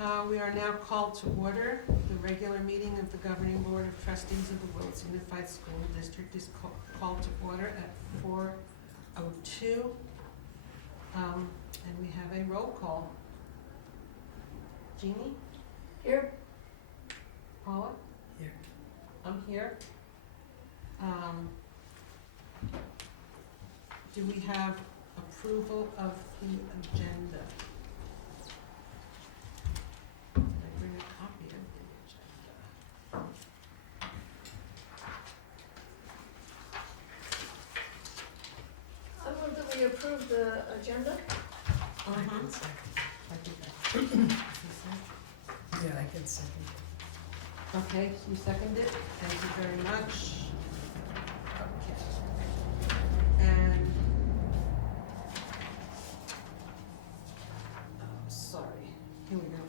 We are now called to order. The regular meeting of the Governing Board of Trustees of the Willits Unified School District is called to order at 4:02. And we have a roll call. Jeannie? Here. Paula? Here. I'm here. Do we have approval of the agenda? Did I bring a copy of the agenda? I move that we approve the agenda. I can second. I think that's. Yeah, I can second. Okay, you seconded it, thank you very much. Okay. And, sorry, here we go.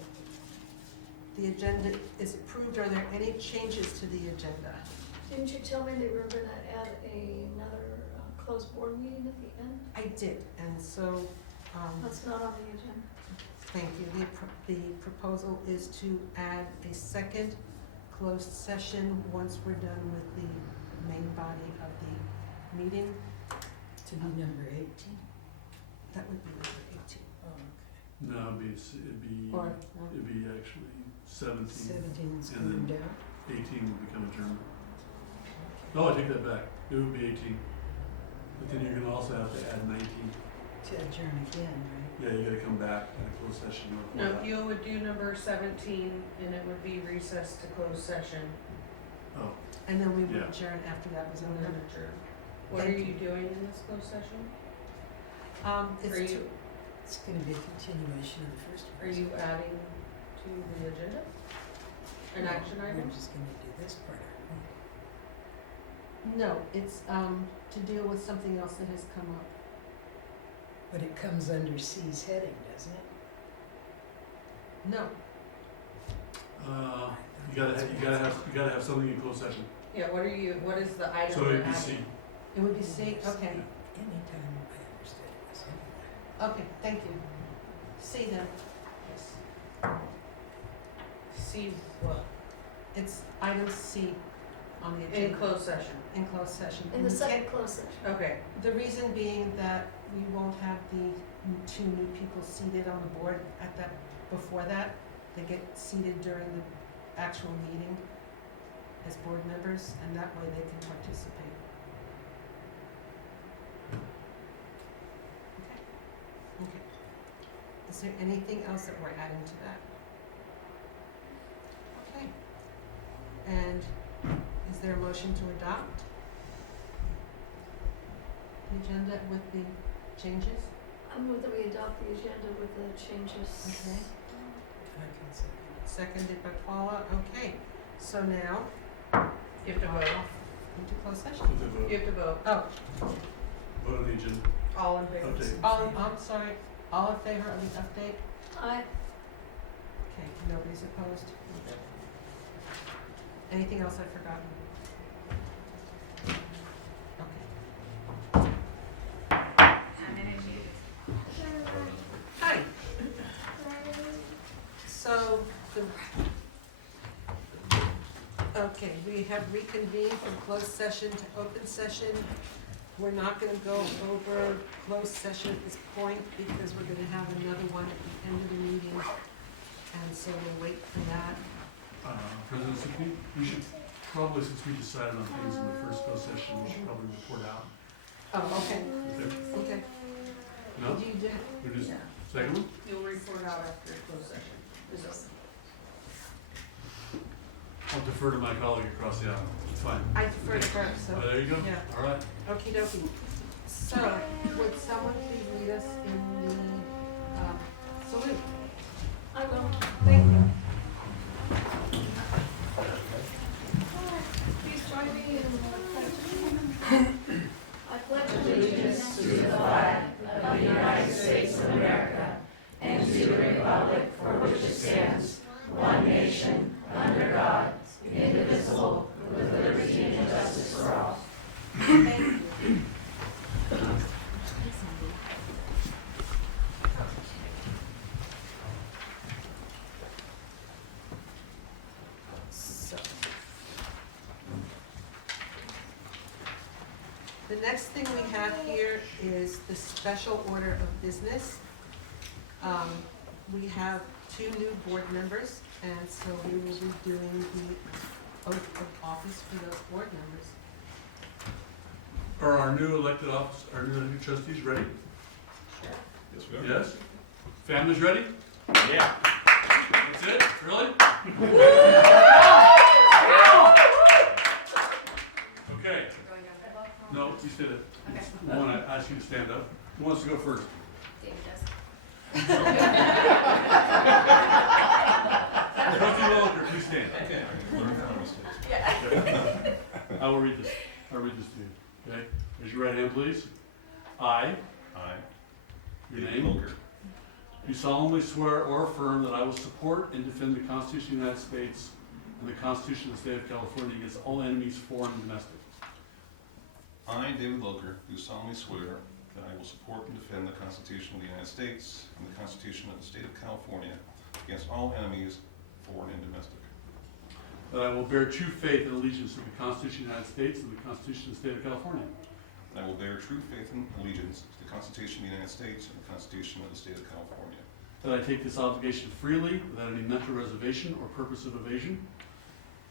The agenda is approved, are there any changes to the agenda? Didn't you tell me they were gonna add another closed board meeting at the end? I did, and so, That's not on the agenda. thank you. The proposal is to add a second closed session once we're done with the main body of the meeting. To be number 18. That would be number 18. Oh, okay. No, Or, it'd be actually 17, 17 is And going then- down. 18 would become adjournment. No, I take that back, it would be 18. But then you're gonna also have to add 19. To adjourn again, right? Yeah, you gotta come back in a closed session. or No, that. you would do number 17, and it would be recessed to closed session, Oh, and then we would Yeah. adjourn after that was and then over. adjourn. What are Thank you doing in this closed session? It's Are to, you, It's going to be a continuation of the first one. are you adding to the agenda? An action item? We're just going to do this part, aren't no, it's, to deal with something else that has come up. we? But it comes under C's heading, doesn't it? No, you gotta have something in closed session. Yeah, what is the item So you're it'd be adding? C. it would be C, okay, Anytime I understood it was anyway. okay, thank you. C then, Yes. See what? it's item C on the In agenda. closed session. In closed session. In the And second closed session. Okay, the reason being that we won't have the two new people seated on the board at that, before that. They get seated during the actual meeting as board members, and that way they can participate. Okay. Okay. Is there anything else that we're adding to that? Okay. And is there a motion to adopt the agenda with the changes? I move that we adopt the agenda with the changes. Okay. I can second. Seconded by Paula, okay. So now, you have to vote. into closed session. Put the vote. You have to vote. Oh, Vote on the agenda. All in favor? Update. I'm sorry, all in favor of the update? Aye. Okay, nobody's opposed? Anything else I've forgotten? Okay. Hi. So, okay, we have reconvened from closed session to open session. We're not gonna go over closed session at this point because we're gonna have another one at the end of the meeting. And so we'll wait for that. President Supreme, we should probably, since we decided on things in the first closed session, we should probably report out. Oh, okay, Is there- okay. No? Do you do? We're just, Yeah. second one? You'll report out after closed session is over. I'll defer to my colleague across the aisle. It's fine. I defer to her, so, Oh, there you go. yeah. All right. Okie dokie. So, would someone please lead us in the, salute? I will. Thank you. Please join me in the pledge. I pledge allegiance to the flag of the United States of America and to the republic for which it stands, one nation, under God, indivisible, with liberty and justice for all. Thank you. next thing we have here is the special order of business. We have 2 new board members, and so we will be doing the oath of office for those board members. Are our new elected office, our new trustees ready? Yes, we are. Yes? Families ready? Yeah. That's it? Really? Okay. No, you said it. Okay. I want to ask you to stand up. Who wants to go first? David does. Trustee Lilliker, please stand. Okay. Learn from our mistakes. I will read this. I'll read this to you. Okay? Raise your right hand, please. I, I, your David name, Wilker, do solemnly swear or affirm that I will support and defend the Constitution of the United States and the Constitution of the State of California against all enemies, foreign and domestic. I, David Wilker, do solemnly swear that I will support and defend the Constitution of the United States and the Constitution of the State of California against all enemies, foreign and domestic. That I will bear true faith and allegiance to the Constitution of the United States and the Constitution of the State of California. And I will bear true faith and allegiance to the Constitution of the United States and the Constitution of the State of California. That I take this obligation freely without any mental reservation or purpose of evasion.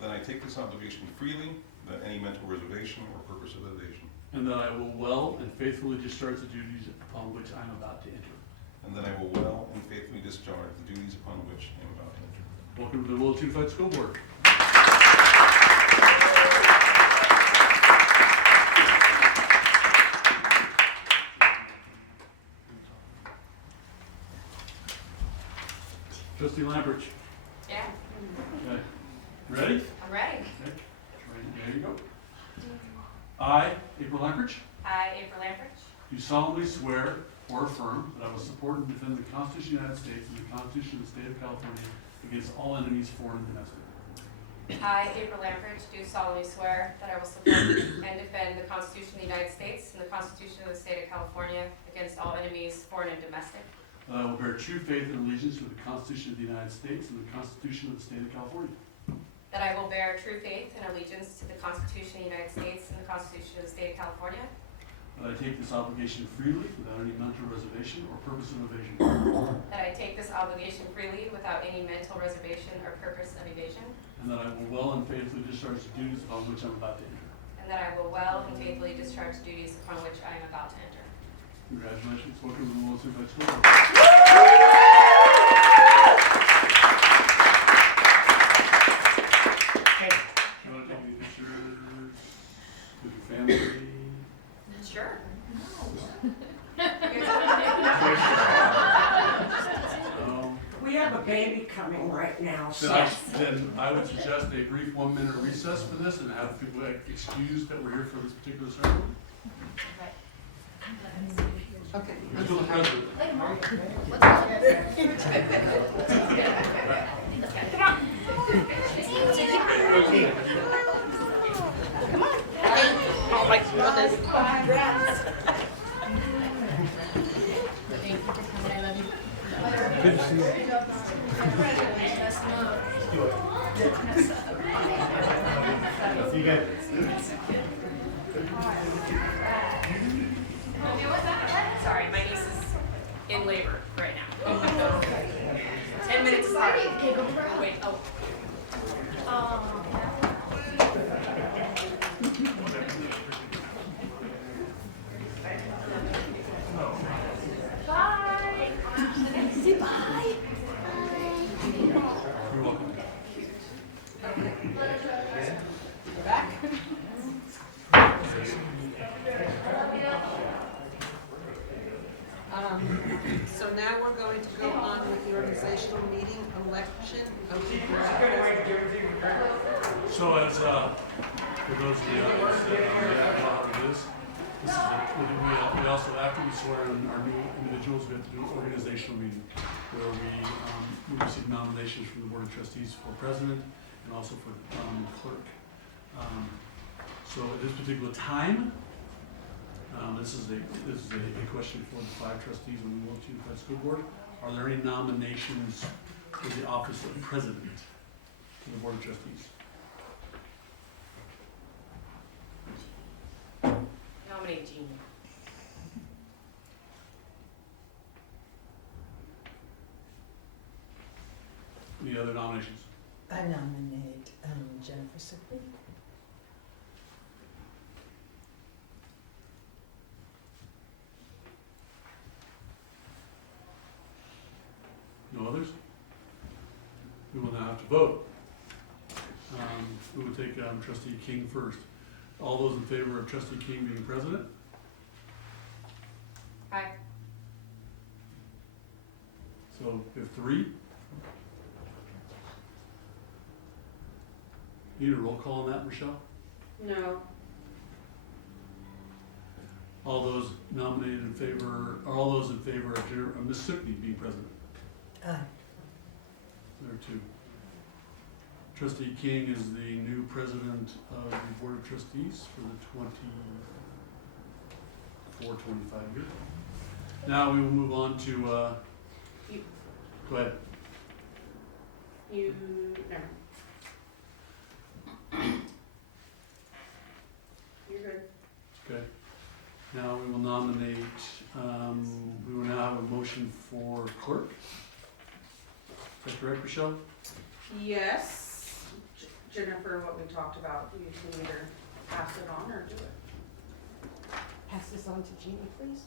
That I take this obligation freely without any mental reservation or purpose of evasion. And that I will well and faithfully discharge the duties upon which I am about to enter. And that I will well and faithfully discharge the duties upon which I am about to enter. Welcome to the Willits Unified School Board. Trustee Lamberch. Yeah, Okay. Ready? I'm ready. Okay. There you go. I, April Lamberch, I, April Lamberch, do solemnly swear or affirm that I will support and defend the Constitution of the United States and the Constitution of the State of California against all enemies, foreign and domestic. I, April Lamberch, do solemnly swear that I will support and defend the Constitution of the United States and the Constitution of the State of California against all enemies, foreign and domestic. That I will bear true faith and allegiance to the Constitution of the United States and the Constitution of the State of California. That I will bear true faith and allegiance to the Constitution of the United States and the Constitution of the State of California. That I take this obligation freely without any mental reservation or purpose of evasion. That I take this obligation freely without any mental reservation or purpose of evasion. And that I will well and faithfully discharge the duties upon which I'm about to enter. And that I will well and faithfully discharge the duties upon which I am about to enter. Congratulations. Welcome to the Willits Unified School Board. You want to take any pictures with your family? Sure. No? We have a baby coming right now, Then I would suggest a brief 1-minute recess for this and have people excused that we're here for this particular ceremony. Okay. Who's the president? Oh my goodness. Sorry, my niece is in labor right now. 10 minutes apart. Wait, oh. Bye. Say bye. You're welcome. Back. So now we're going to go on with the organizational meeting election of the board. So as, for those of the audience that know how it is, this is we also, after we swear in our new individuals, we have to do an organizational meeting where we receive nominations from the Board of Trustees for president and also for clerk. So at this particular time, this is a question for the 5 trustees on the Willits Unified School Board. Are there any nominations for the office of president to the Board of Trustees? nominate Jean. Any other nominations? I nominate Jennifer Sibley. No others? We will now have to vote. We will take trustee King first. All those in favor of trustee King being president? Aye. So we have three. Need a roll call on that, Michelle? No. All those nominated in favor, or all those in favor of Ms. Sickney being president? Aye. There are two. Trustee King is the new president of the Board of Trustees for the 24-25 year. Now we will move on to, You- go ahead. You, never. You're good. Okay. Now we will nominate, we will now have a motion for clerk. Is that correct, Michelle? Yes. Jennifer, what we talked about, you can either pass it on or do it. Pass this on to Jeannie, please.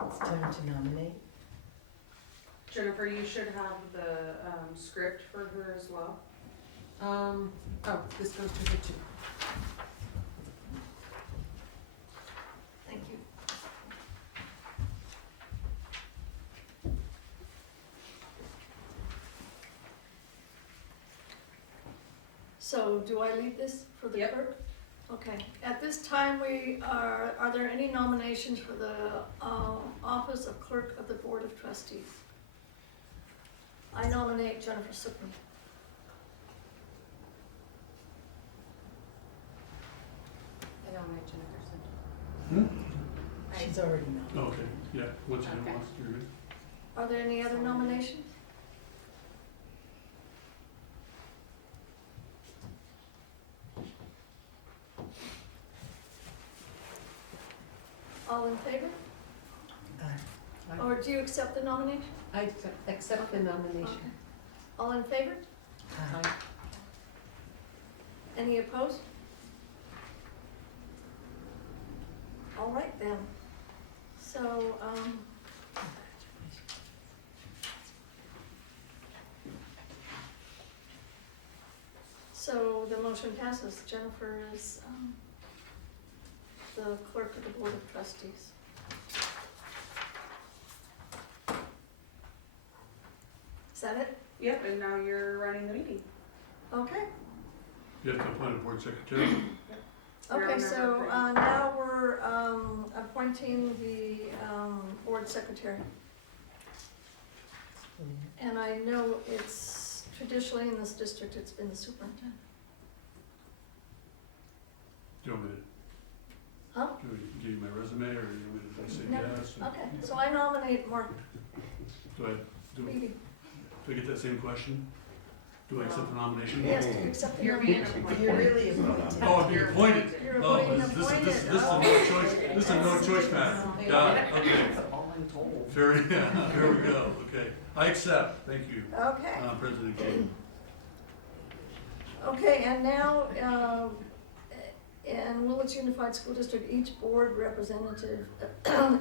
It's time to nominate. Jennifer, you should have the script for her as well. Oh, this goes to her too. Thank you. So do I lead this for the Yep. clerk? Okay. At this time, are there any nominations for the office of clerk of the Board of Trustees? I nominate Jennifer Sibley. I nominate Jennifer. She's already nominated. Oh, okay, yeah, once you Okay. do once, you're good. Are there any other nominations? All in favor? Aye. Or do you accept the nomination? I accept the nomination. Okay. All in favor? Aye. Any opposed? All right then. So, so the motion passes. Jennifer is, the clerk of the Board of Trustees. Is that it? Yep, and now you're running the meeting. Okay. You have to appoint a board secretary. You're Okay, on so, number three. now we're, appointing the, board secretary. And I know it's traditionally in this district, it's been the superintendent. Do you want me Huh? to, do we give you my resume, or do you want me to say No. yes? or- Okay, so I nominate Mark Do I, do Beatty. I get that same question? Do I accept the nomination? Yes, do you accept the You're being nomination? appointed. You're really appointed. Oh, I'm being appointed. You're Oh, being this is appointed. a no choice, this is a no choice path. Got it, okay. Fair, yeah, here we go, okay. I accept, thank you, Okay, President King. okay, and now, in Willits Unified School District, each board representative,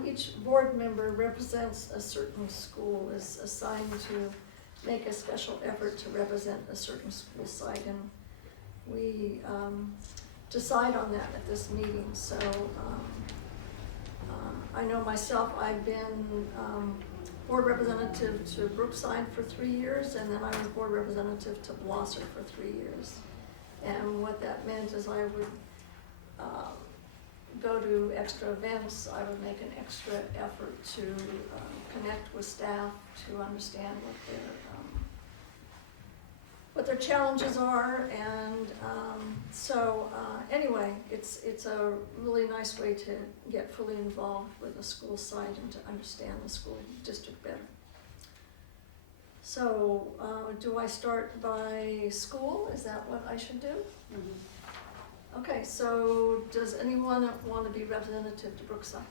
each board member represents a certain school, is assigned to make a special effort to represent a certain school site, and we decide on that at this meeting. So I know myself, I've been board representative to Brookside for 3 years, and then I was board representative to Blosser for 3 years. And what that meant is I would go to extra events, I would make an extra effort to connect with staff, to understand what their challenges are, and anyway, it's a really nice way to get fully involved with a school site and to understand the school district better. So, do I start by school? Is that what I should do? Okay, so does anyone want to be representative to Brookside?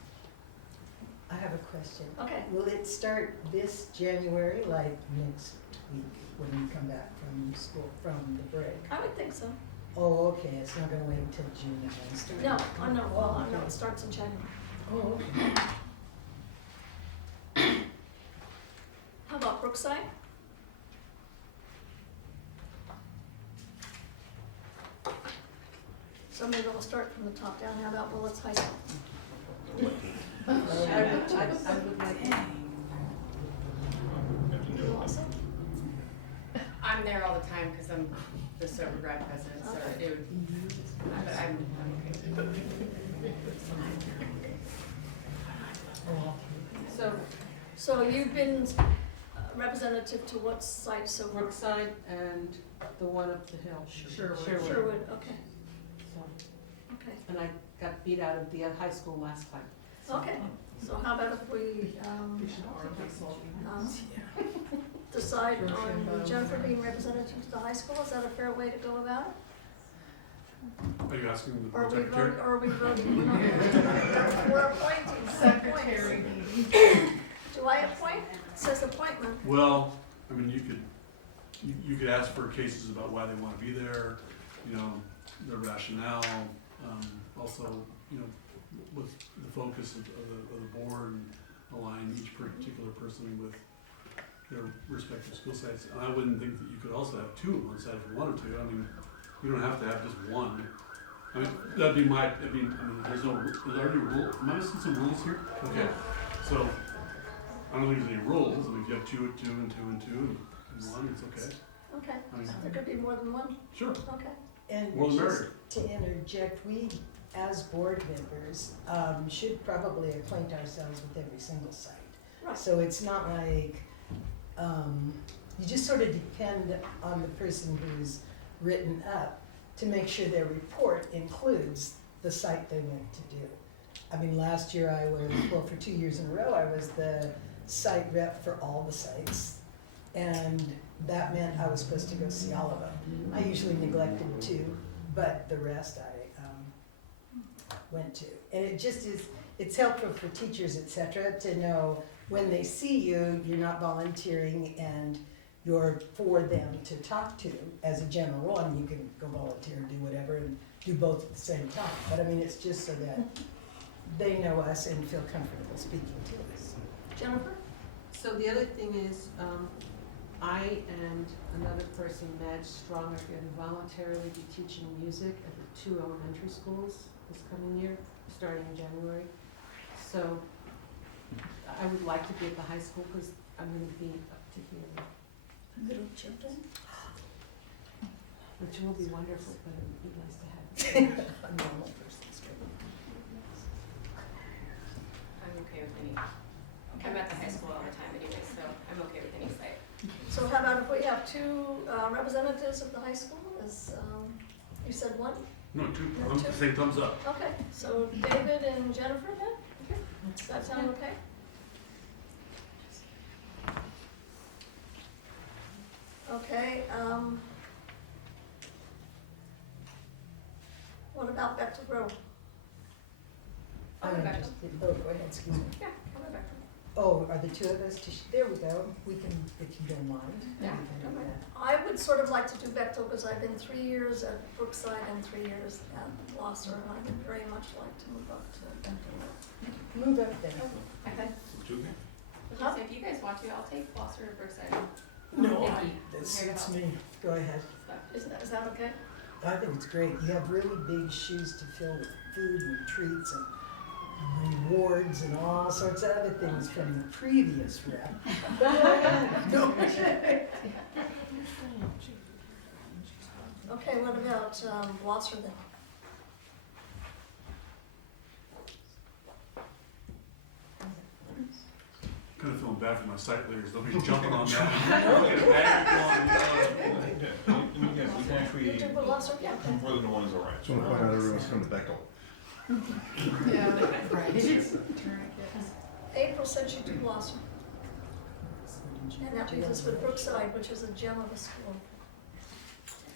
I have a question. Okay, Will it start this January, like next week, when you come back from school, from the break? I would think so. Oh, okay, it's not gonna wait until June and then start? No, I know, well, I know Okay. it starts in January. Oh, okay. How about Brookside? So maybe we'll start from the top down. How about Willits High School? I would like, You also? I'm there all the time because I'm the sober grad president, so Okay. it would, but I'm okay. Oh, so So you've been representative to what site so far? Brookside and the one up the hill. Sherwood. Sherwood, okay, So, okay. and I got beat out of the high school last time. Okay, so how about if we, decide on Jennifer being representative to the high school? Is that a fair way to go about it? Are you asking the Or board are we secretary? voting, or are we voting? We're appointing. Secretary. Do I appoint? It says appointment. Well, I mean, you could ask for cases about why they wanna be there, you know, their rationale, also, you know, what's the focus of the board, and align each particular person with their respective skill sets. And I wouldn't think that you could also have two on one side if you wanted to. I mean, you don't have to have just one. I mean, that'd be my, there's already a rule. Am I missing some rules here? Okay, so, I don't think there's any rules. I mean, if you have two, and two, and two, and one, it's okay. Okay, I mean, there could be more than one, sure, okay. And more the just merrier. to interject, we, as board members, should probably acquaint ourselves with every single site. Right. So it's not like, you just sort of depend on the person who's written up to make sure their report includes the site they went to do. I mean, last year I was, well, for 2 years in a row, I was the site rep for all the sites. And that meant I was supposed to go see all of them. I usually neglected 2, but the rest I went to. And it just is, it's helpful for teachers, et cetera, to know when they see you, you're not volunteering and you're for them to talk to as a general rule. I mean, you can go volunteer and do whatever and do both at the same time. But I mean, it's just so that they know us and feel comfortable speaking to us. Jennifer? So the other thing is, I and another person, Madge Strong, are going to voluntarily be teaching music at the 2 elementary schools this coming year, starting in January. So I would like to be at the high school because I'm going to be up to here, Little children? which will be wonderful, but it would be nice to have. A normal person's good. I'm okay with any, I'm at the high school all the time anyway, so I'm okay with any site. So how about if we have 2 representatives of the high school? Is, you said 1? No, two, No, two. say thumbs up. Okay, so David and Jennifer then? Okay. Does that sound okay? Okay, what about Bechtel Grove? I'll go back. Oh, go ahead, excuse me. Yeah, I'll go back. Oh, are the 2 of us there we go. We can, if you don't mind. Yeah, we can do okay. that. I would sort of like to do Bechtel because I've been 3 years at Brookside and 3 years at Gloucester, and I would very much like to move up to Bechtel. Move up there. Okay. Well, if you guys want to, I'll take Gloucester or Brookside. No, Nikki, that here it suits goes. me. Go ahead. Is that okay? I think it's great. You have really big shoes to fill with food and treats and rewards and all sorts of other things from the previous rep. No. Okay, what about Gloucester then? Kind of feeling bad for my site leaders. They'll be jumping on that. They'll get mad at me. You do Gloucester, yeah. More than one is all right. Just want to point out everyone's from the Bechtel. Yeah, right. April said she'd do Gloucester. And that leaves us with Brookside, which is a gem of a school.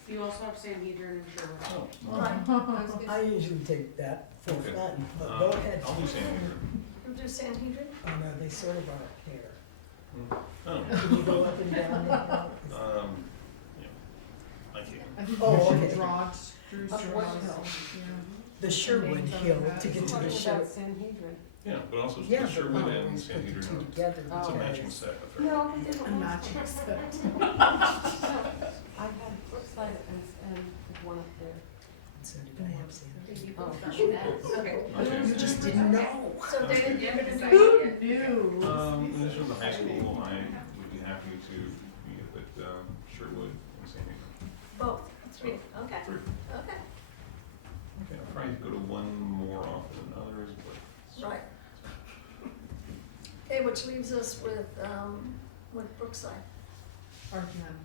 You also have Sanhedrin and Sherwood. Oh, Right, I usually take that for Okay. fun, but go ahead. I'll do Sanhedrin. you do Sanhedrin? Oh, no, they sort of aren't here. Oh, Can you go up and down the hill? yeah, I can't. I think Oh, we okay. should draw, Drew's Of draw what hill, The Sherwood Names on Hill that. to get to the Talking Sherwood. about Sanhedrin. Yeah, but also Yeah, the but Sherwood we and always put the Sanhedrin, two are- together. it's a Oh. matching set, that's right. No, we didn't. yeah. A matching set. I had Brookside and one up there. So did I have Sandy. Oh, okay. Okay. You just didn't know. So David, you're gonna do New. In addition to the high school, I would be happy to be at Sherwood and Sanhedrin. both, three, okay, Three. okay, Okay, I'll try to go to one more often than others, but. right. Okay, which leaves us with Brookside. RGM.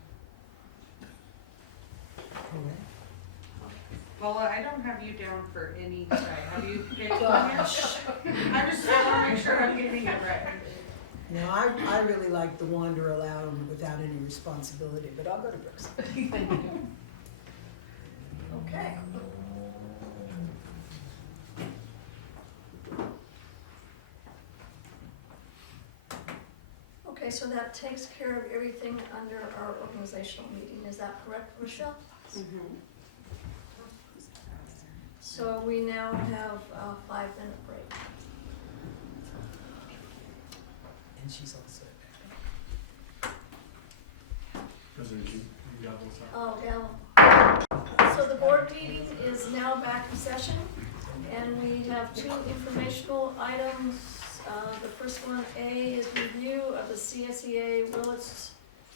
Paula, I don't have you down for any side. Have you picked one yet? Gosh. I just want to make sure I'm getting it right. No, I really like the wander aloud without any responsibility, but I'll go to Brookside. Okay. Okay, so that takes care of everything under our organizational meeting, is that correct, Rochelle? So we now have a 5-minute break. And she's also. President, you got both sides. Oh, yeah. So the board meeting is now back in session, and we have 2 informational items. The first one, A, is review of the CSEA Willits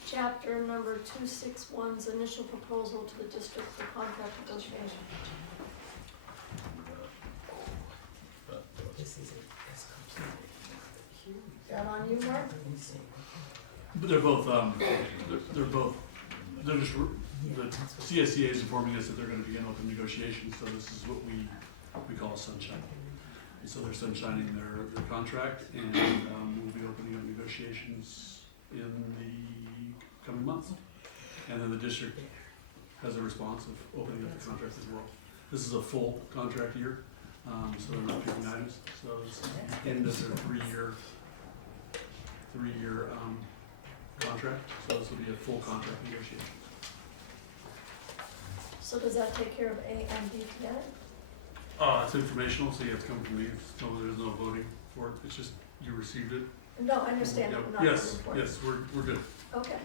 chapter number 261's initial proposal to the district for contract negotiation. This isn't as complicated. Got on you, Mark? Let me see. But they're just, the CSEA is informing us that they're gonna begin open negotiations, so this is what we call sunshine. And so they're sunshining their contract, and we'll be opening up negotiations in the coming months. And then the district has a response of opening up the contract as well. This is a full contract year, so they're not picking items, so it's the end of their three-year contract, so this will be a full contract negotiation. So does that take care of A and B together? It's informational, so you have to come from me, there's no voting for it, it's just, you received it. No, I understand, Yep. but not Yes, voting for it. yes, we're good. Okay.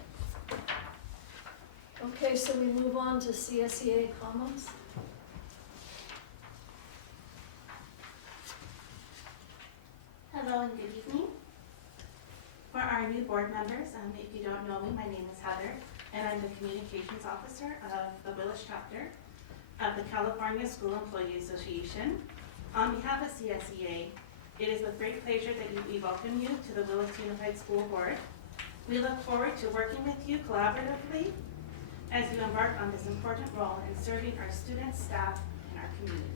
Okay, so we move on to CSEA comments. Hello and good evening. For our new board members, if you don't know me, my name is Heather, and I'm the Communications Officer of the Willits chapter of the California School Employee Association. On behalf of CSEA, it is with great pleasure that we welcome you to the Willits Unified School Board. We look forward to working with you collaboratively as you embark on this important role in serving our students, staff, and our community.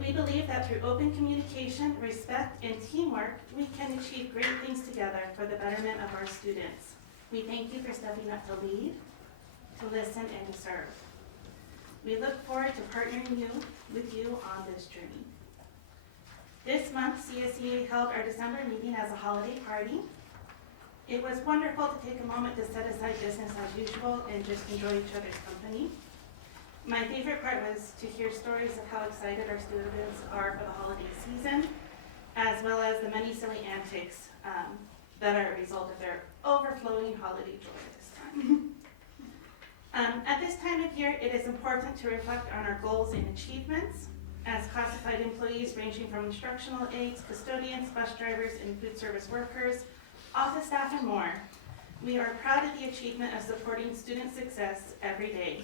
We believe that through open communication, respect, and teamwork, we can achieve great things together for the betterment of our students. We thank you for stepping up to lead, to listen, and to serve. We look forward to partnering with you on this journey. This month, CSEA held our December meeting as a holiday party. It was wonderful to take a moment to set aside business as usual and just enjoy each other's company. My favorite part was to hear stories of how excited our students are for the holiday season, as well as the many silly antics that are a result of their overflowing holiday joy this time. At this time of year, it is important to reflect on our goals and achievements. As classified employees ranging from instructional aides, custodians, bus drivers, and food service workers, office staff, and more, we are proud of the achievement of supporting student success every day.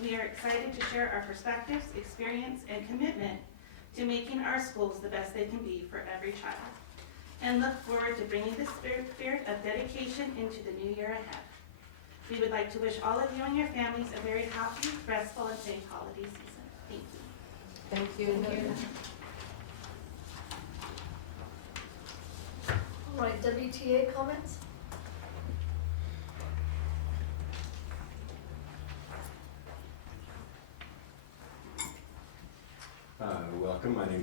We are excited to share our perspectives, experience, and commitment to making our schools the best they can be for every child, and look forward to bringing this spirit of dedication into the new year ahead. We would like to wish all of you and your families a very happy, restful, and safe holiday season. Thank you. Thank you. All right, WTA comments?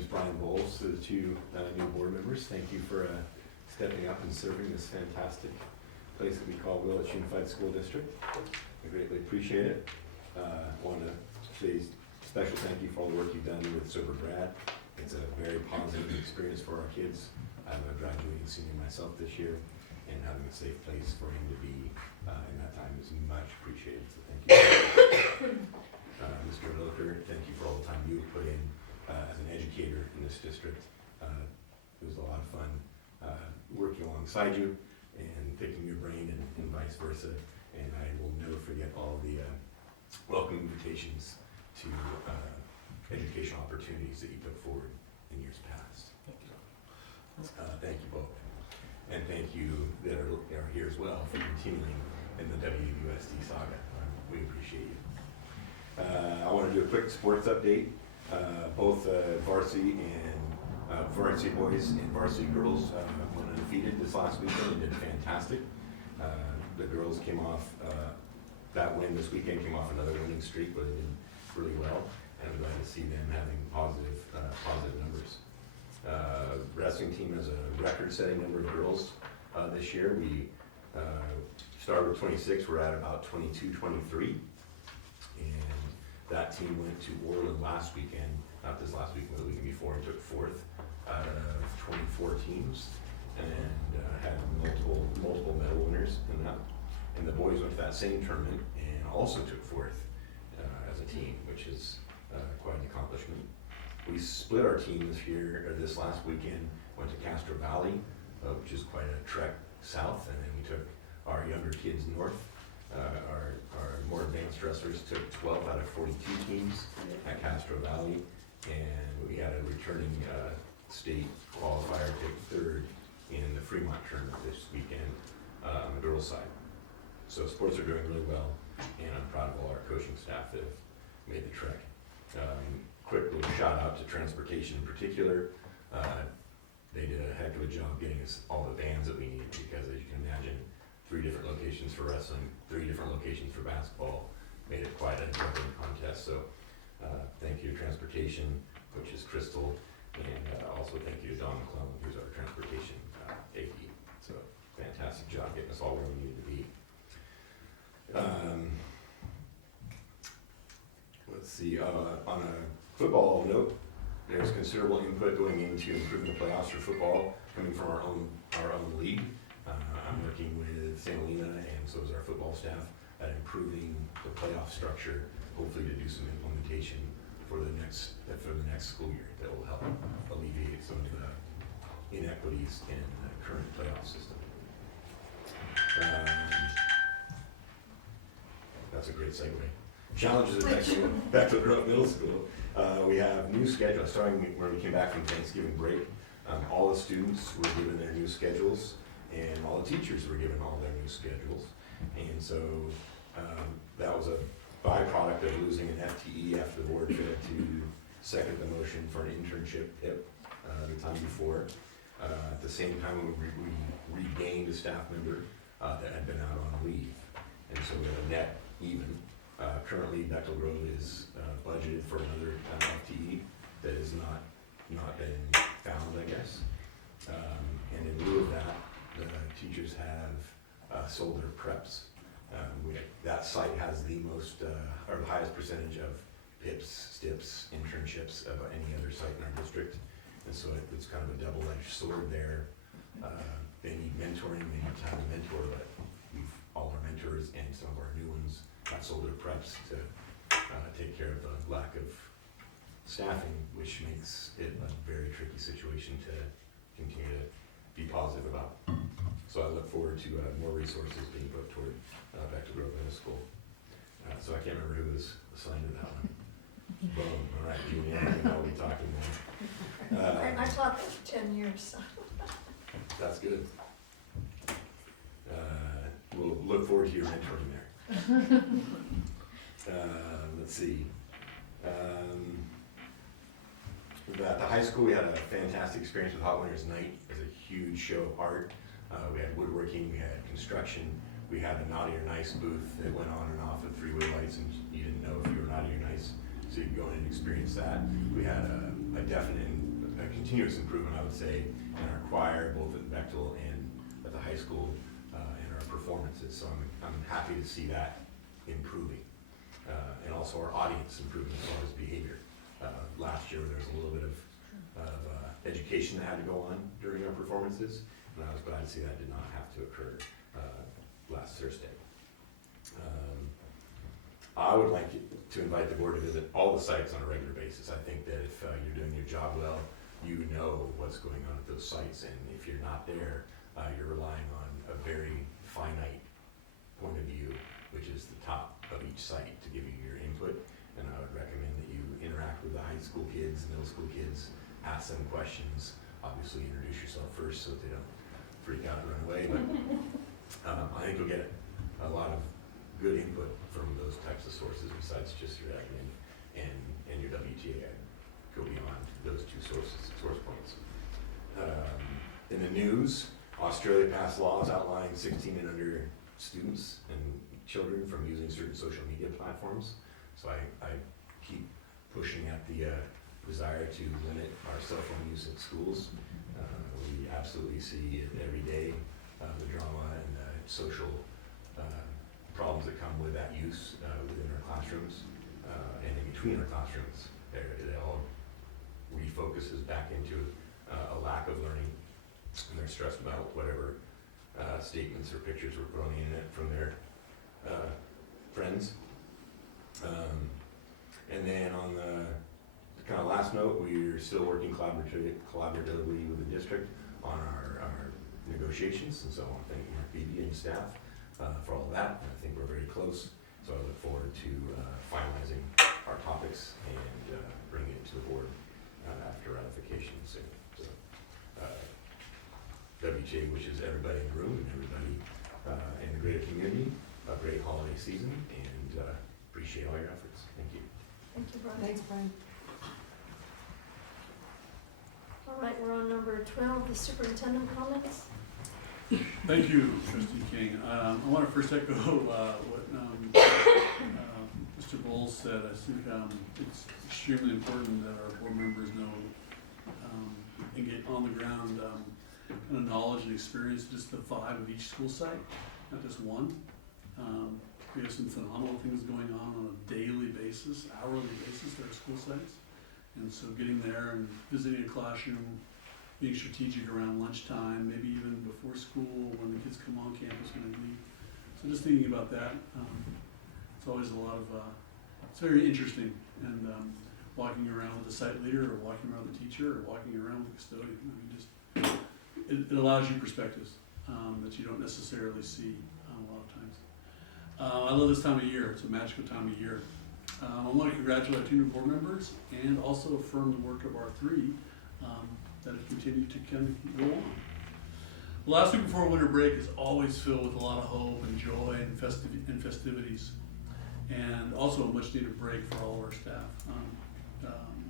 Brian Bowles, to the two new board members. Thank you for stepping up and serving this fantastic place that we call Willits Unified School District. I greatly appreciate it. Want to say special thank you for all the work you've done with Sober Grad. It's a very positive experience for our kids. I'm a graduating senior myself this year, and having a safe place for him to be in that time is much appreciated, so thank you. Mr. Loker, thank you for all the time you've put in as an educator in this district. It was a lot of fun working alongside you and picking your brain and vice versa, and I will never forget all the welcome invitations to educational opportunities that you put forward in years past. Thank you both. And thank you that are here as well for continuing in the WUSD saga. We appreciate you. I want to do a quick sports update. Both varsity boys and varsity girls went undefeated this last weekend and did fantastic. The girls came off, that win this weekend came off another winning streak where they did really well. And I'm glad to see them having positive numbers. Wrestling team has a record-setting number of girls this year. We started with 26, we're at about 22, 23. And that team went to Orland last weekend, not this last weekend, but the weekend before, and took fourth out of 24 teams, and had multiple medal winners in that. And the boys went to that same tournament and also took fourth as a team, which is quite an accomplishment. We split our team this last weekend, went to Castro Valley, which is quite a trek south, and then we took our younger kids north. Our more advanced wrestlers took 12 out of 42 teams at Castro Valley, and we had a returning state qualifier take third in the Fremont tournament this weekend on the girls' side. So sports are doing really well, and I'm proud of all our coaching staff that have made the trek. Quick little shout out to transportation in particular. They did a heck of a job getting us all the vans that we needed, because as you can imagine, 3 different locations for wrestling, 3 different locations for basketball, made it quite a juggling contest. So thank you to transportation, which is Crystal, and also thank you to Don McClellan, who's our transportation AP. So fantastic job getting us all where we needed to be. Let's see, on a football note, there's considerable input going into improving the playoffs for football coming from our own league. I'm working with St. Helena, and so is our football staff, at improving the playoff structure, hopefully to do some implementation for the next school year that will help alleviate some of the inequities in the current playoff system. That's a great segue. Challenges back to Grove Middle School. We have new schedules, starting when we came back from Thanksgiving break. All the students were given their new schedules, and all the teachers were given all their new schedules. And so that was a byproduct of losing an FTE after the board failed to second the motion for an internship the time before. At the same time, we regained a staff member that had been out on leave. And so we have a net even. Currently, Bechtel Grove is budgeted for another FTE that has not been found, I guess. And in lieu of that, the teachers have sold their preps. That site has the most, or the highest percentage of PIPs, STIPs, internships of any other site in our district. And so it's kind of a double-edged sword there. They need mentoring, they need time to mentor, but all our mentors and some of our new ones have sold their preps to take care of the lack of staffing, which makes it a very tricky situation to continue to be positive about. So I look forward to more resources being put toward back to Grove Middle School. So I can't remember who was assigned to that one. Boom, all right, Julianne, I'll be talking more. I taught there for 10 years. That's good. We'll look forward to your mentoring there. Let's see. At the high school, we had a fantastic experience with Hot Winners Night. It was a huge show of art. We had woodworking, we had construction, we had a Naughty or Nice booth that went on and off with 3-way lights, and you didn't know if you were naughty or nice, so you could go in and experience that. We had a definite continuous improvement, I would say, in our choir, both at Bechtel and at the high school, and our performances. So I'm happy to see that improving. And also our audience improving as well as behavior. Last year, there was a little bit of education that had to go on during our performances, and I was glad to see that did not have to occur last Thursday. I would like to invite the board to visit all the sites on a regular basis. I think that if you're doing your job well, you know what's going on at those sites, and if you're not there, you're relying on a very finite point of view, which is the top of each site, to give you your input. And I would recommend that you interact with the high school kids, middle school kids, ask them questions. Obviously, introduce yourself first so that they don't freak out and run away. But I think you'll get a lot of good input from those types of sources besides just your admin and your WTA. I'd go beyond those two source points. In the news, Australia passed laws outlawing 16 and under students and children from using certain social media platforms. So I keep pushing at the desire to limit our cell phone use at schools. We absolutely see it every day, the drama and the social problems that come with that use within our classrooms and in between our classrooms. It all refocuses back into a lack of learning, and they're stressed about whatever statements or pictures were thrown in it from their friends. And then on the kind of last note, we're still working collaboratively with the district on our negotiations, and so I want to thank Mark Beebe and staff for all of that. And I think we're very close, so I look forward to finalizing our topics and bringing it to the board after ratification soon. So, WJ wishes everybody in the room and everybody in the greater community a great holiday season, and appreciate all your efforts. Thank you. Thank you, Brian. Thanks, Brian. All right, we're on number 12, the superintendent comments. Thank you, Trustee King. I want to first echo what Mr. Bowles said. I think it's extremely important that our board members know and get on the ground kind of knowledge and experience just the vibe of each school site, not just one. We have some phenomenal things going on a daily basis, hourly basis at our school sites. And so getting there and visiting a classroom, being strategic around lunchtime, maybe even before school when the kids come on campus when they leave. So just thinking about that, it's always a lot of, it's very interesting. And walking around with the site leader or walking around with the teacher or walking around with the custodian, I mean, just, it allows you perspectives that you don't necessarily see a lot of times. I love this time of year. It's a magical time of year. I want to congratulate our two new board members and also affirm the work of our three that have continued to kind of go on. The last week before winter break is always filled with a lot of hope and joy and festivities, and also a much needed break for all of our staff.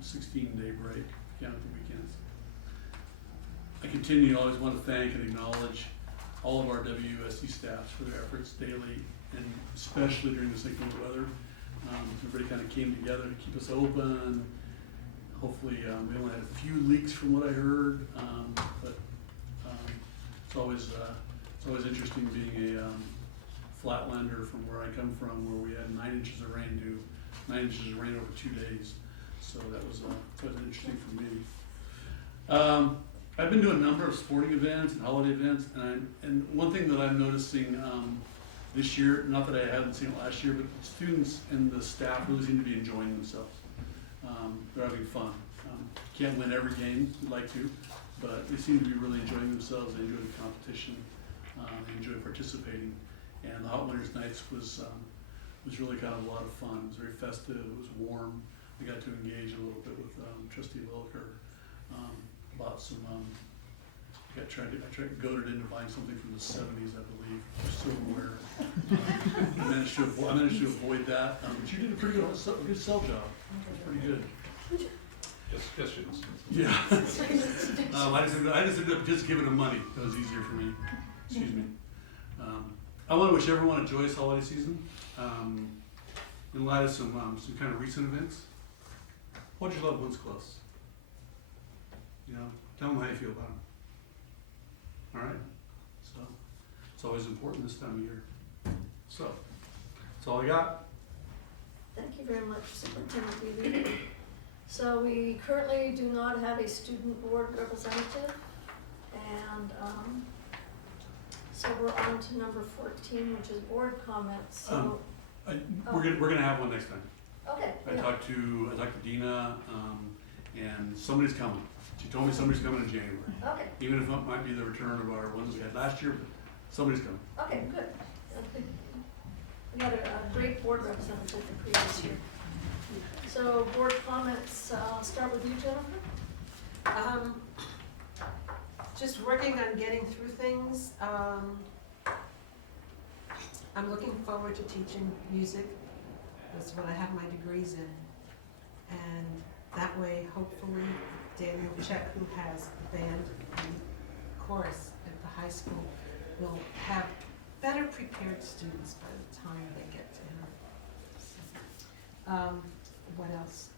16-day break, count the weekends. I continue to always want to thank and acknowledge all of our WUSC staffs for their efforts daily, and especially during this inclement weather. Everybody kind of came together to keep us open. Hopefully, we only had a few leaks from what I heard, but it's always interesting being a flatlander from where I come from, where we had 9 inches of rain over 2 days. So that was interesting for me. I've been doing a number of sporting events and holiday events, and one thing that I'm noticing this year, not that I hadn't seen it last year, but the students and the staff really seem to be enjoying themselves. They're having fun. Can't win every game, we'd like to, but they seem to be really enjoying themselves. They enjoy the competition. They enjoy participating. And the Hot Winners Nights was really kind of a lot of fun. It was very festive. It was warm. We got to engage a little bit with Trustee Wilker. Bought some. I goaded into buying something from the 70s, I believe, silverware. I managed to avoid that. But you did a pretty good sell job. It was pretty good. Just students. Yeah. I just ended up just giving them money. That was easier for me. Excuse me. I want to wish everyone a joyous holiday season. In light of some kind of recent events, hold your loved ones close. you know, tell them how you feel about them. All right? So, it's always important this time of year. So, that's all I got. Thank you very much, Superintendent Beebe. So we currently do not have a student board representative, and so we're on to number 14, which is board comments. So, We're gonna have one next time. okay, I yeah. talked to Dina, and somebody's coming. She told me somebody's coming in January. Okay, Even if it might be the return of our ones we had last year, but somebody's coming. okay, good. We had a great board representative the previous year. So board comments, I'll start with you, Jennifer. Just working on getting through things. I'm looking forward to teaching music. That's what I have my degrees in. And that way, hopefully, Daniel Check, who has band and chorus at the high school, will have better prepared students by the time they get to him. So, what else?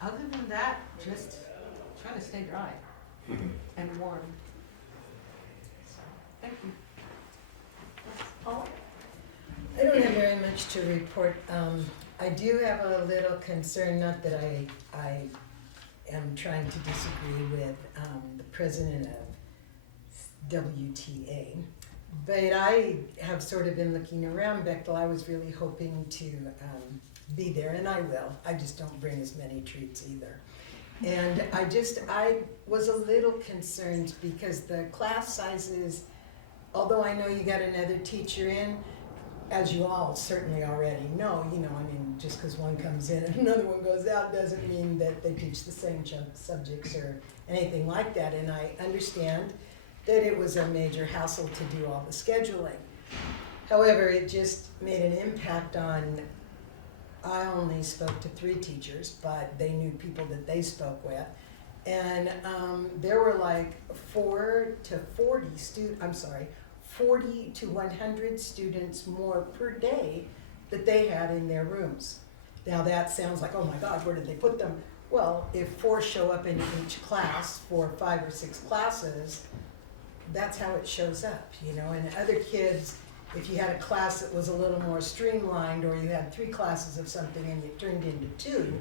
Other than that, just trying to stay dry and warm. So, thank you. Paula? I don't have very much to report. I do have a little concern, not that I am trying to disagree with the president of WTA, but I have sort of been looking around Bechtel. I was really hoping to be there, and I will. I just don't bring as many treats either. And I was a little concerned because the class sizes, although I know you got another teacher in, as you all certainly already know, just because one comes in and another one goes out doesn't mean that they teach the same subjects or anything like that. And I understand that it was a major hassle to do all the scheduling. However, it just made an impact on, I only spoke to 3 teachers, but they knew people that they spoke with. And there were like 40 to 100 students more per day that they had in their rooms. Now that sounds like, oh my God, where did they put them? Well, if 4 show up in each class for 5 or 6 classes, that's how it shows up, and other kids, if you had a class that was a little more streamlined, or you had 3 classes of something and it turned into 2,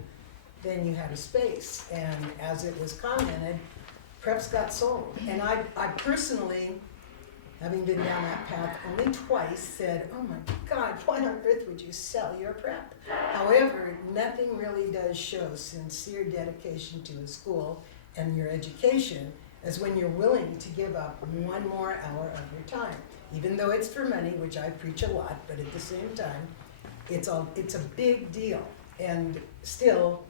then you had a space. And as it was commented, preps got sold. And I personally, having been down that path only twice, said, oh my God, why on earth would you sell your prep? However, nothing really does show sincere dedication to a school and your education as when you're willing to give up 1 more hour of your time. Even though it's for money, which I preach a lot, but at the same time, it's a big deal. And still,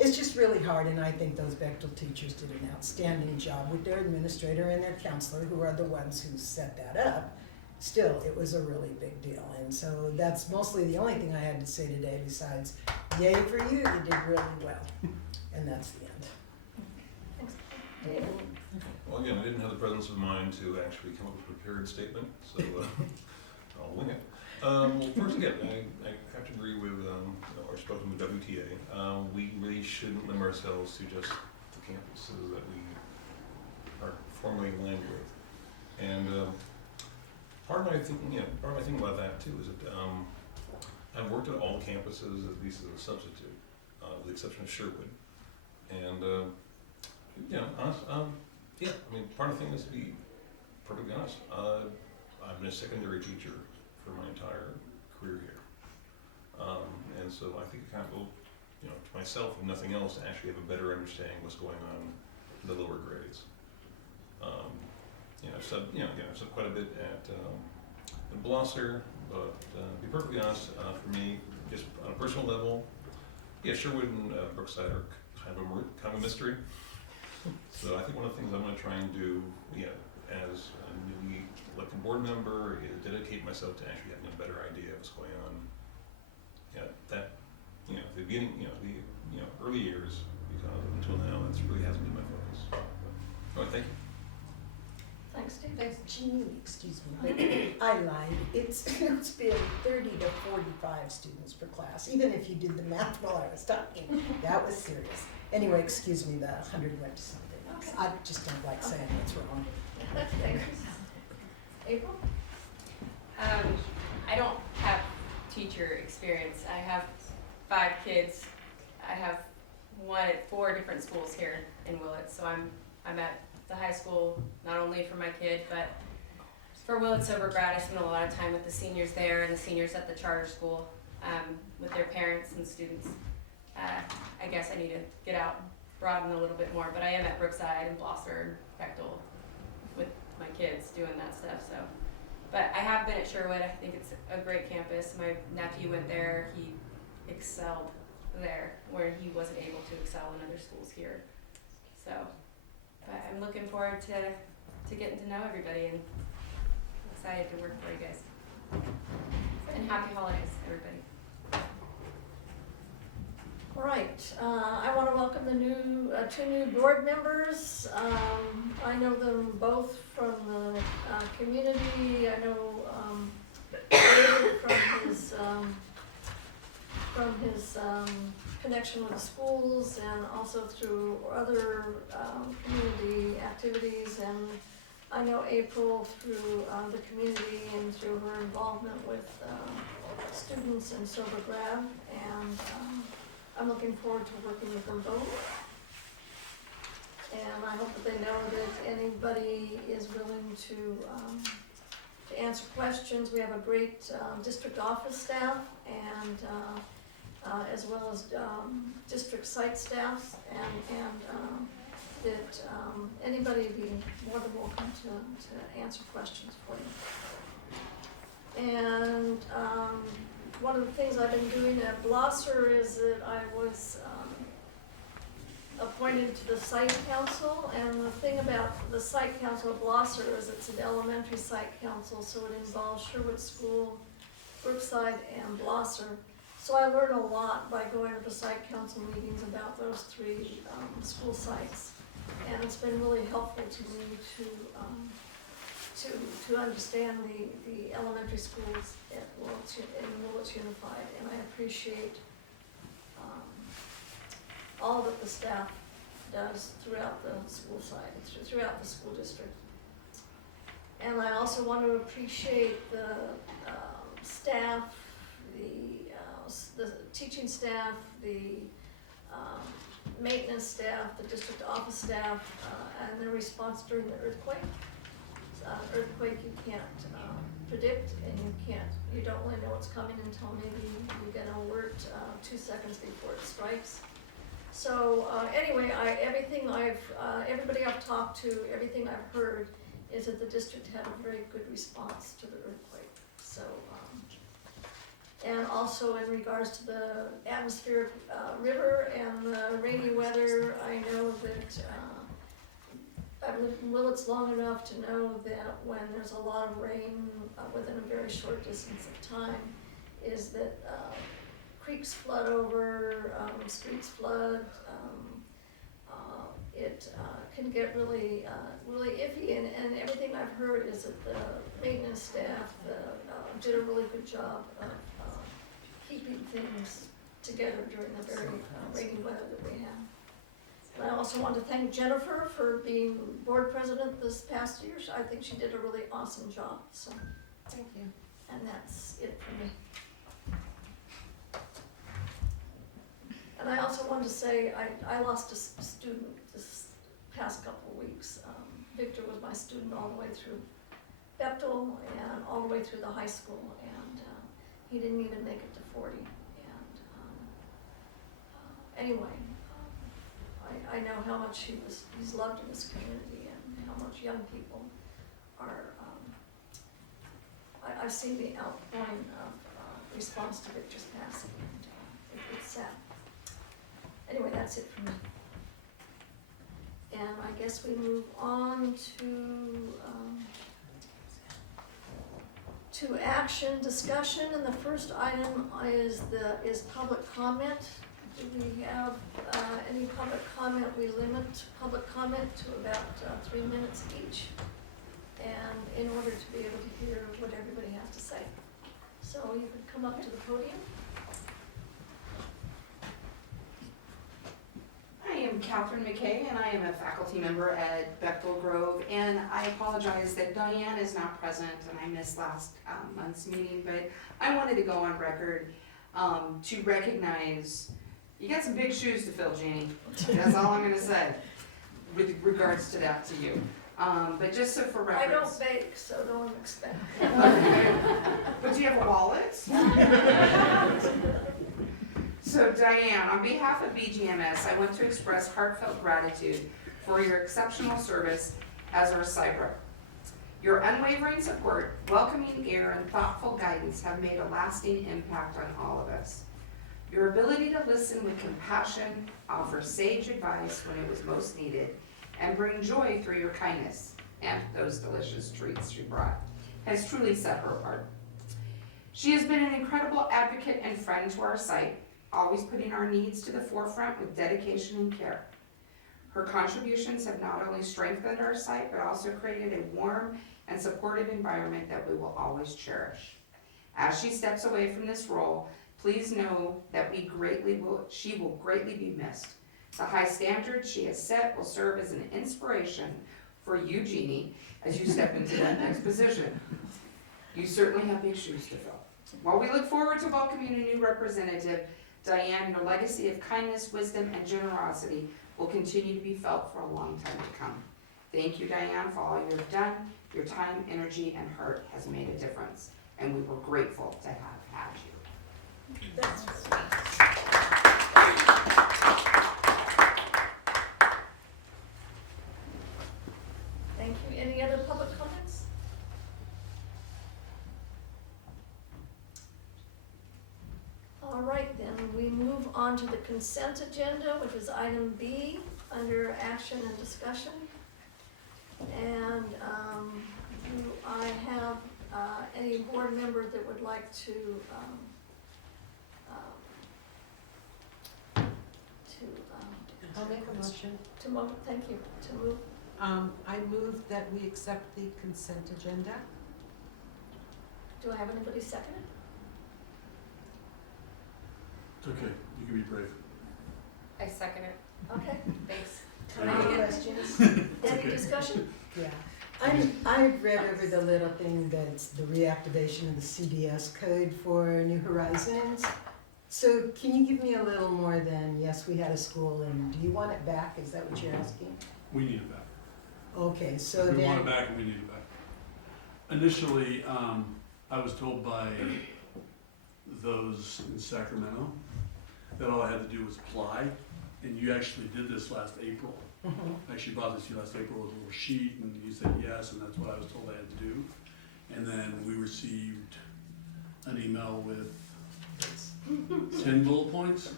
it's just really hard, and I think those Bechtel teachers did an outstanding job with their administrator and their counselor, who are the ones who set that up. Still, it was a really big deal. And so that's mostly the only thing I had to say today, besides, yay for you, you did really well. And that's the end. Thanks. David? Well, again, I didn't have the presence of mind to actually come up with a prepared statement, so I'll wing it. Well, first again, I have to agree with our spoken with WTA. We really shouldn't limit ourselves to just the campuses that we are formally aligned with. And part of my thinking about that too is that I've worked at all campuses, at least as a substitute, with the exception of Sherwood. And part of the thing is to be perfectly honest. I've been a secondary teacher for my entire career here. And so I think I kind of owe, to myself, if nothing else, to actually have a better understanding of what's going on in the lower grades. I've said quite a bit at Blosser, but to be perfectly honest, for me, just on a personal level, Sherwood and Brookside are kind of a mystery. So I think one of the things I'm going to try and do, as a newly elected board member, is dedicate myself to actually having a better idea of what's going on. The beginning, the early years, because until now, that's really hasn't been my focus. All right, thank you. Thanks, Dave. Thanks, Jeannie, excuse me, but I lied. It's been 30 to 45 students per class, even if you did the math while I was talking. That was serious. Anyway, excuse me, the 100 went to something else. I just don't like saying what's wrong. Thanks. April? I don't have teacher experience. I have 5 kids. I have one at 4 different schools here in Willits, so I'm at the high school, not only for my kid, but for Willits Overgrad. I spend a lot of time with the seniors there and the seniors at the charter school, with their parents and students. I guess I need to get out, broaden a little bit more, but I am at Brookside and Blosser and Bechtel with my kids doing that stuff, so. But I have been at Sherwood. I think it's a great campus. My nephew went there. He excelled there where he wasn't able to excel in other schools here. So, but I'm looking forward to getting to know everybody and excited to work for you guys. And happy holidays, everybody. All right, I want to welcome the new, 2 new board members. I know them both from the community. I know David from his connection with the schools and also through other community activities. And I know April through the community and through her involvement with students in Sober Grad. And I'm looking forward to working with them both. And I hope that they know that anybody is willing to answer questions. We have a great district office staff and as well as district site staffs, and that anybody would be more than welcome to answer questions for you. And one of the things I've been doing at Blosser is that I was appointed to the site council, and the thing about the site council at Blosser is it's an elementary site council, so it involves Sherwood School, Brookside, and Blosser. So I learned a lot by going to the site council meetings about those 3 school sites, and it's been really helpful to me to understand the elementary schools at Willits Unified, and I appreciate all that the staff does throughout the school site, throughout the school district. And I also want to appreciate the staff, the teaching staff, the maintenance staff, the district office staff, and their response during the earthquake. Earthquake you can't predict, and you don't really know what's coming until maybe you get an alert 2 seconds before it strikes. So anyway, everybody I've talked to, everything I've heard is that the district had a very good response to the earthquake. So, and also in regards to the atmospheric river and the rainy weather, I know that I've lived in Willits long enough to know that when there's a lot of rain within a very short distance of time, is that creeks flood over, streets flood. It can get really iffy, and everything I've heard is that the maintenance staff did a really good job of keeping things together during the very rainy weather that we had. And I also want to thank Jennifer for being board president this past year. I think she did a really awesome job, so. Thank you. And that's it for me. And I also wanted to say, I lost a student this past couple of weeks. Victor was my student all the way through Bechtel and all the way through the high school, and he didn't even make it to 40. And anyway, I know how much he's loved in this community, and how much young people are, I've seen the outpouring of response to Victor's passing, and it's sad. Anyway, that's it for me. And I guess we move on to action discussion, and the first item is public comment. Do we have any public comment? We limit public comment to about 3 minutes each. order to be able to hear what everybody has to say. So you could come up to the podium. I am Catherine McKay, and I am a faculty member at Bechtel Grove, and I apologize that Diane is not present, and I missed last month's meeting, but I wanted to go on record to recognize, you got some big shoes to fill, Jeannie. That's all I'm gonna say with regards to that to you. But just so for I reference. don't bake, so don't expect. Okay. But do you have a wallet? So Diane, on behalf of BGMS, I want to express heartfelt gratitude for your exceptional service as our site rep. Your unwavering support, welcoming ear, and thoughtful guidance have made a lasting impact on all of us. Your ability to listen with compassion, offer sage advice when it was most needed, and bring joy through your kindness and those delicious treats you brought has truly set her apart. She has been an incredible advocate and friend to our site, always putting our needs to the forefront with dedication and care. Her contributions have not only strengthened our site, but also created a warm and supportive environment that we will always cherish. As she steps away from this role, please know that she will greatly be missed. The high standards she has set will serve as an inspiration for you, Jeannie, as you step into that next position. You certainly have big shoes to fill. While we look forward to welcoming a new representative, Diane, your legacy of kindness, wisdom, and generosity will continue to be felt for a long time to come. Thank you, Diane, for all you have done. Your time, energy, and heart has made a difference, and we were grateful to have had you. That's Thank you. Any other public comments? All right, then, we move on to the consent agenda, which is item B, under action and discussion. And do I have any board member that would like to I'll make a motion. move, thank you, to move? I move that we accept the consent agenda. Do I have anybody second it? It's okay, you can be brave. I second it. Okay, Thanks. Any questions? any okay. discussion? Yeah, I've read over the little thing that's the reactivation of the CDS code for New Horizons. So can you give me a little more than, yes, we had a school, and do you want it back? Is that what you're asking? We need it back. Okay, so We want it then, back and we need it back. Initially, I was told by those in Sacramento that all I had to do was apply, and you actually did this last April. Mhm. I actually brought this to you last April with a little sheet, and you said yes, and that's what I was told I had to do. And then we received an email with 10 bullet points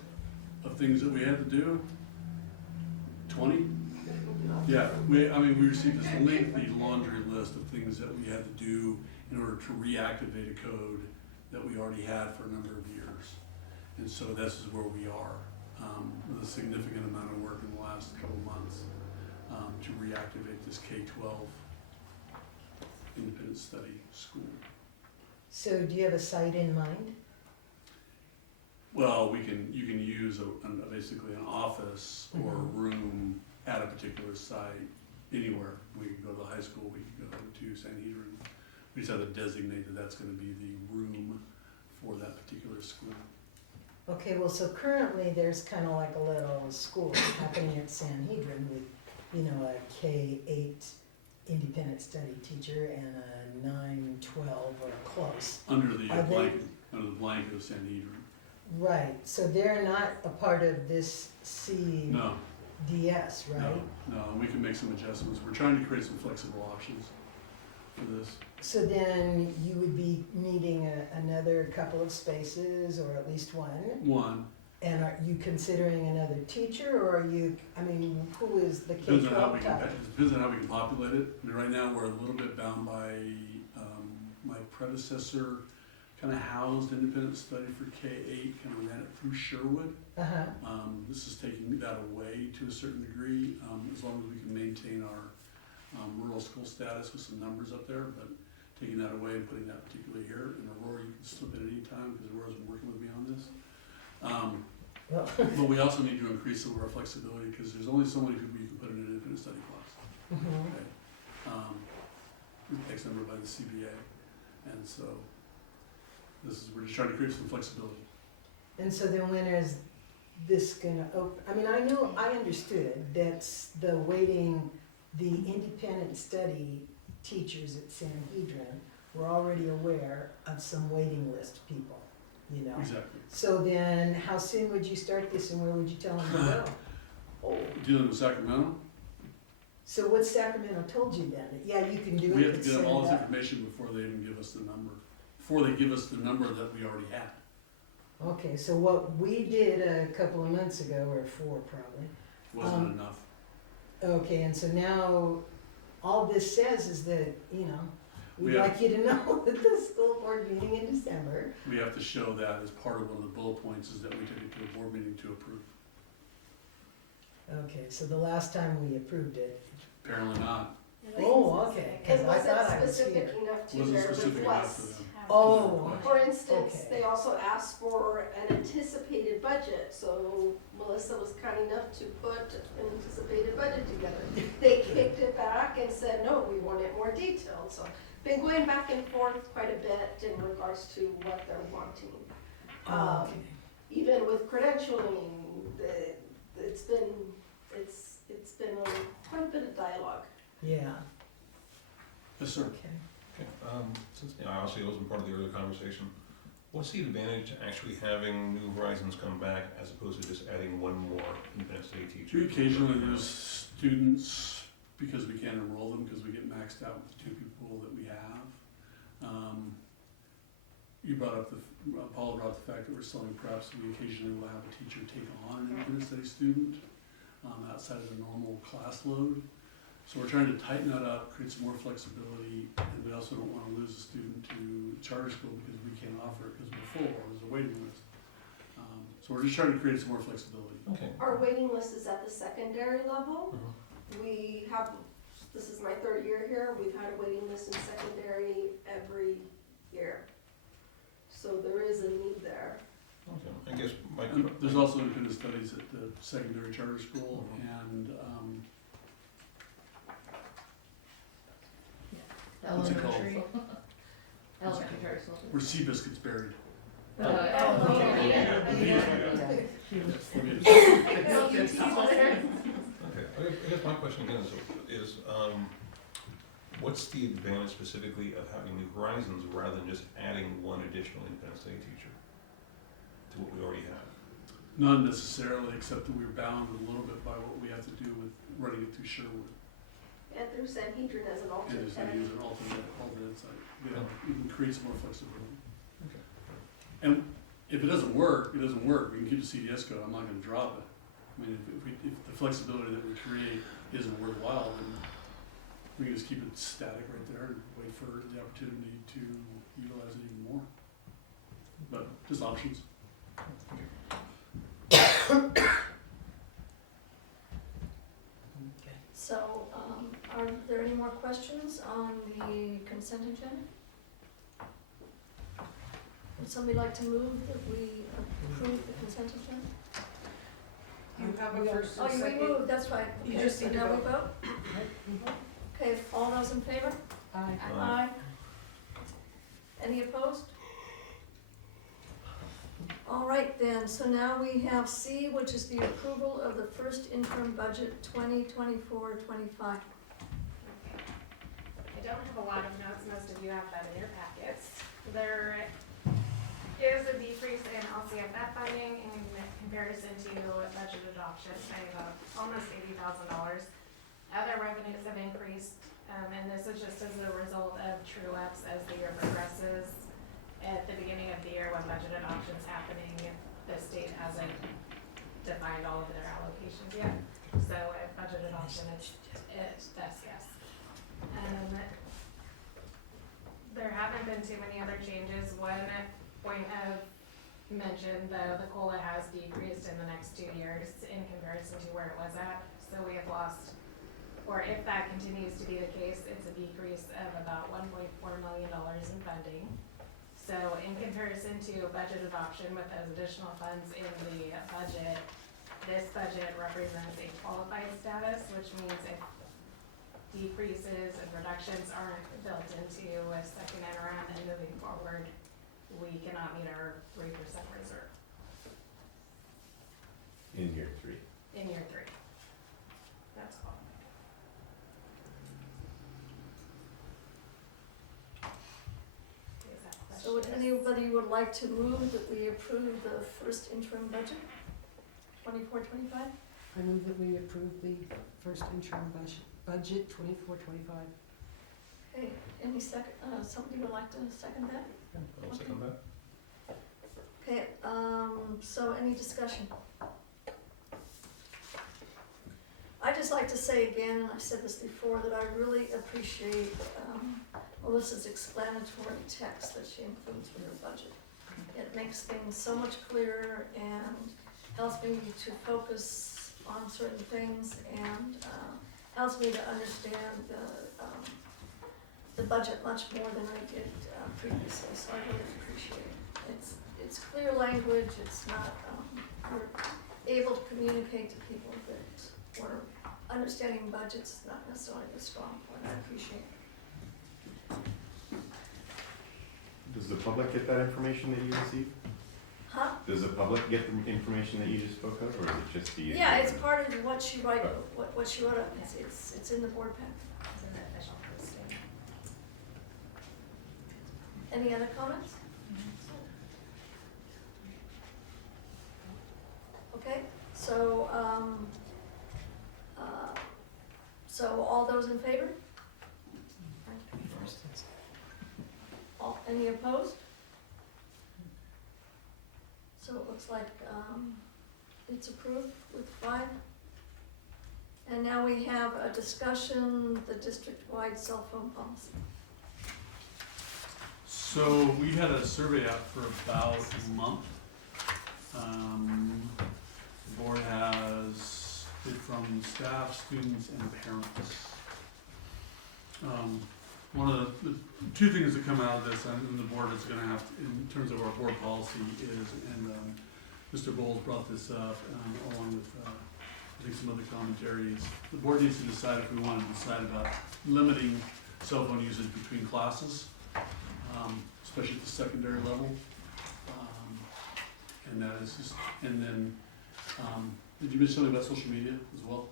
of things that we had to do. 20? Yeah, we received this lengthy laundry list of things that we had to do in order to reactivate a code that we already had for a number of years. And so this is where we are, with a significant amount of work in the last couple months to reactivate this K-12 independent study school. so do you have a site in mind? Well, you can use basically an office or a room at a particular site anywhere. We could go to the high school, we could go to Sanhedrin. We just have to designate that that's gonna be the room for that particular school. Okay, well, so currently there's kind of like a little school happening at Sanhedrin with, you know, a K-8 independent study teacher and a 9-12 or close. Under the Are they- blanket of Sanhedrin. Right, so they're not a part of this CDS, No, right? no, we can make some adjustments. We're trying to create some flexible options for this. So then you would be needing another couple of spaces, or at least one? One, And are you considering another teacher, or are you, I mean, who is the depends on how we K-12 can, type? depends on how we can populate it. I mean, right now, we're a little bit bound by, my predecessor kind of housed independent study for K-8, kind of ran it through Sherwood. Uh-huh, This is taking that away to a certain degree, as long as we can maintain our rural school status with some numbers up there. But taking that away and putting that particularly here. And Aurora, you can slip in at any time because Aurora's been working with me on this. Well, But we also need to increase some of our flexibility because there's only so many people you can put in an independent study class. mhm. Okay. X number by the CBA. And so we're just trying to create some flexibility. And so then when is this gonna open? I mean, I understood that's the waiting, the independent study teachers at Sanhedrin were already aware of some waiting list people, you know? Exactly. So then, how soon would you start this and where would you tell them to go? Oh, Dealing with Sacramento, so what Sacramento told you then? Yeah, you can do it, we have to but get set them all it this up. information before they even give us the number. Before they give us the number that we already had. Okay, so what we did a couple of months ago, or 4 probably, Wasn't enough. okay, and so now, all this says is that, you know, we'd We have- like you to know that the school board meeting in December. We have to show that as part of one of the bullet points is that we take it to a board meeting to approve. Okay, so the last time we approved it, Apparently not. oh, okay, cause It I thought wasn't I was specific here. enough to Wasn't their specific enough request. for them. Oh, For instance, Okay. they also asked for an anticipated budget, so Melissa was kind enough to put an anticipated budget together. They kicked it back and said, no, we want it more detailed, so been going back and forth quite a bit in regards to what they're wanting. okay, Even with credentialing, it's been quite a bit of dialogue. yeah, Yes, sir. okay. Okay, since, obviously it wasn't part of the earlier conversation, what's the advantage to actually having New Horizons come back as opposed to just adding one more independent study teacher? We occasionally lose students because we can't enroll them because we get maxed out with the 2 people that we have. You brought up Paula brought up the fact that we're selling preps. We occasionally will have a teacher take on an independent study student outside of the normal class load. So we're trying to tighten that up, create some more flexibility, and we also don't want to lose a student to charter school because we can't offer it because we're full or there's a waiting list. So we're just trying to create some more flexibility. Okay. Our waiting list is at the secondary level. We have, this is my 3rd year here, we've had a waiting list in secondary every year. So there is a need there. Okay, I guess my, And there's also independent studies at the secondary charter school and, what's it called? Elementary. Elementary charter school. Where Seabiscuit gets buried. Oh, yeah. okay, I guess my question again is, what's the advantage specifically of having New Horizons rather than just adding one additional independent study teacher to what we already have? Not necessarily, except that we're bound a little bit by what we have to do with running it through Sherwood. And through Sanhedrin as an And alternate. is to use an alternate site. You know, you can create some more flexibility. Okay. And if it doesn't work, it doesn't work. We can keep the CDS code. I'm not gonna drop it. I mean, if the flexibility that we create isn't worthwhile, then we can just keep it static right there and wait for the opportunity to utilize it even more. But just options. So, are there any more questions on the consent agenda? Would somebody like to move that we approve the consent agenda? You have a first Oh, and we second. moved, that's right. You Okay, just so need to now we vote. vote? Okay, all those in favor? Aye. Aye. Any opposed? All right then, so now we have C, which is the approval of the first interim budget 2024-25. I don't have a lot of notes, most of you have that in your packets. There is a decrease in LCFF funding in comparison to budget adoption by about almost $80,000. Other revenues have increased, and this is just as a result of true-ups as the year progresses. At the beginning of the year when budget adoption's happening, the state hasn't defined all of their allocations yet. So at budget adoption, it's best guess. There haven't been too many other changes. One point of mention, though, the COLA has decreased in the next 2 years in comparison to where it was at. So we have lost or if that continues to be the case, it's a decrease of about $1.4 million in funding. So in comparison to budget adoption with those additional funds in the budget, this budget represents a qualified status, which means if decreases and reductions aren't built into a second interim and moving forward, we cannot meet our 3% reserve In year 3. in year 3. That's all. Is that So would question? anybody would like to move that we approve the first interim budget, 24-25? I move that we approve the first interim budget 24-25. Okay, any second, somebody would like to second that? I'll second that. Okay, so any discussion? I'd just like to say again, and I've said this before, that I really appreciate Melissa's explanatory text that she includes with her budget. It makes things so much clearer and helps me to focus on certain things and helps me to understand the budget much more than I did previously, so I really appreciate it. It's clear language, it's not, we're able to communicate to people that we're understanding budgets, not necessarily a strong point, I appreciate it. Does the public get that information that you receive? Huh? Does the public get the information that you just spoke of, or is it just the? Yeah, it's part of what she wrote, what she wrote up, it's in the board pack. It's in the official posting. Any other comments? Okay, so, so all those in favor? All, any opposed? So it looks like, it's approved with 5. And now we have a discussion, the district-wide cell phone policy. So we had a survey out for about a month. The board has it from staff, students, and parents. One of the two things that come out of this, and the board is gonna have to, in terms of our board policy is, and Mr. Bowles brought this up, along with, I think some other commentaries. The board needs to decide if we want to decide about limiting cell phone usage between classes, especially at the secondary level. And that is just, and then, did you mention something about social media as well?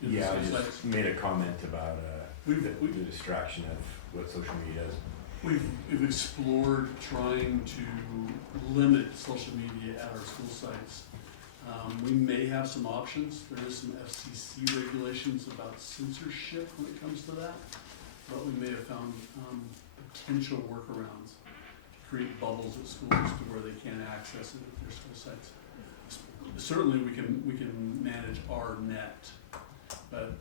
Yeah, I Sites? just made a comment about the We've distraction of what social media is. We've explored trying to limit social media at our school sites. We may have some options. There is some FCC regulations about censorship when it comes to that, but we may have found potential workarounds to create bubbles at schools to where they can't access it at their school sites. Certainly, we can manage our net, but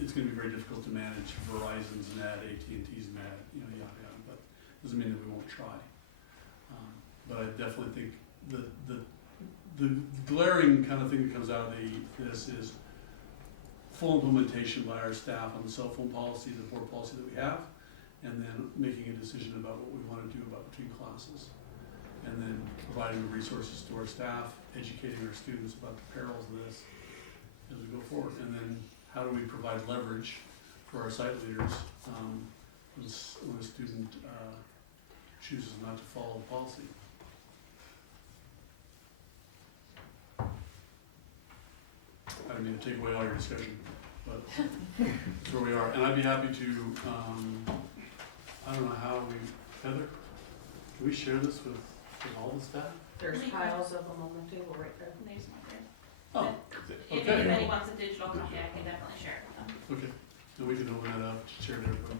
it's going to be very difficult to manage Verizon's net, AT&T's net, yada yada. But doesn't mean that we won't try. But I definitely think the glaring kind of thing that comes out of this is full implementation by our staff on the cell phone policy, the board policy that we have, and then making a decision about what we want to do about between classes. And then providing the resources to our staff, educating our students about the perils of this as we go forward. And then how do we provide leverage for our site leaders when a student chooses not to follow the policy? I didn't mean to take away all your discussion, but that's where we are. And I'd be happy to, I don't know how Heather, can we share this with all the staff? There's piles of them on the table right there. There's one there. Oh, If okay. anybody wants a digital copy, I can definitely share it with them. Okay, then we can open that up, share it everybody.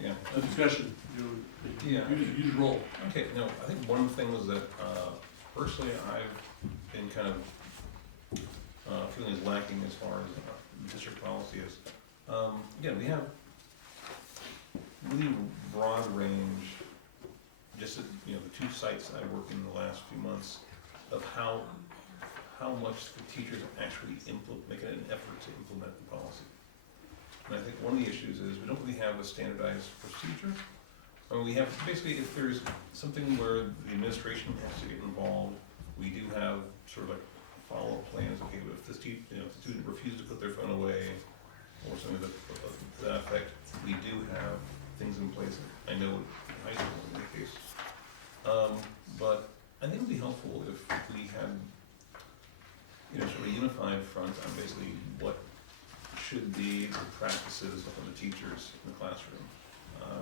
Yeah. A discussion, Yeah. you just roll. Okay, no, I think one thing was that, personally, I've been kind of, feeling is lacking as far as district policy is. Again, we have really broad range, just at, the 2 sites I worked in the last few months, of how how much the teachers actually make an effort to implement the policy. And I think one of the issues is we don't really have a standardized procedure. I mean, we have, basically, if there's something where the administration has to get involved, we do have sort of like follow-up plans. Okay, but if the student refuses to put their phone away, or something to that effect, we do have things in place. I know in high school in that case. But I think it would be helpful if we had, sort of a unified front on basically what should be the practices of the teachers in the classroom.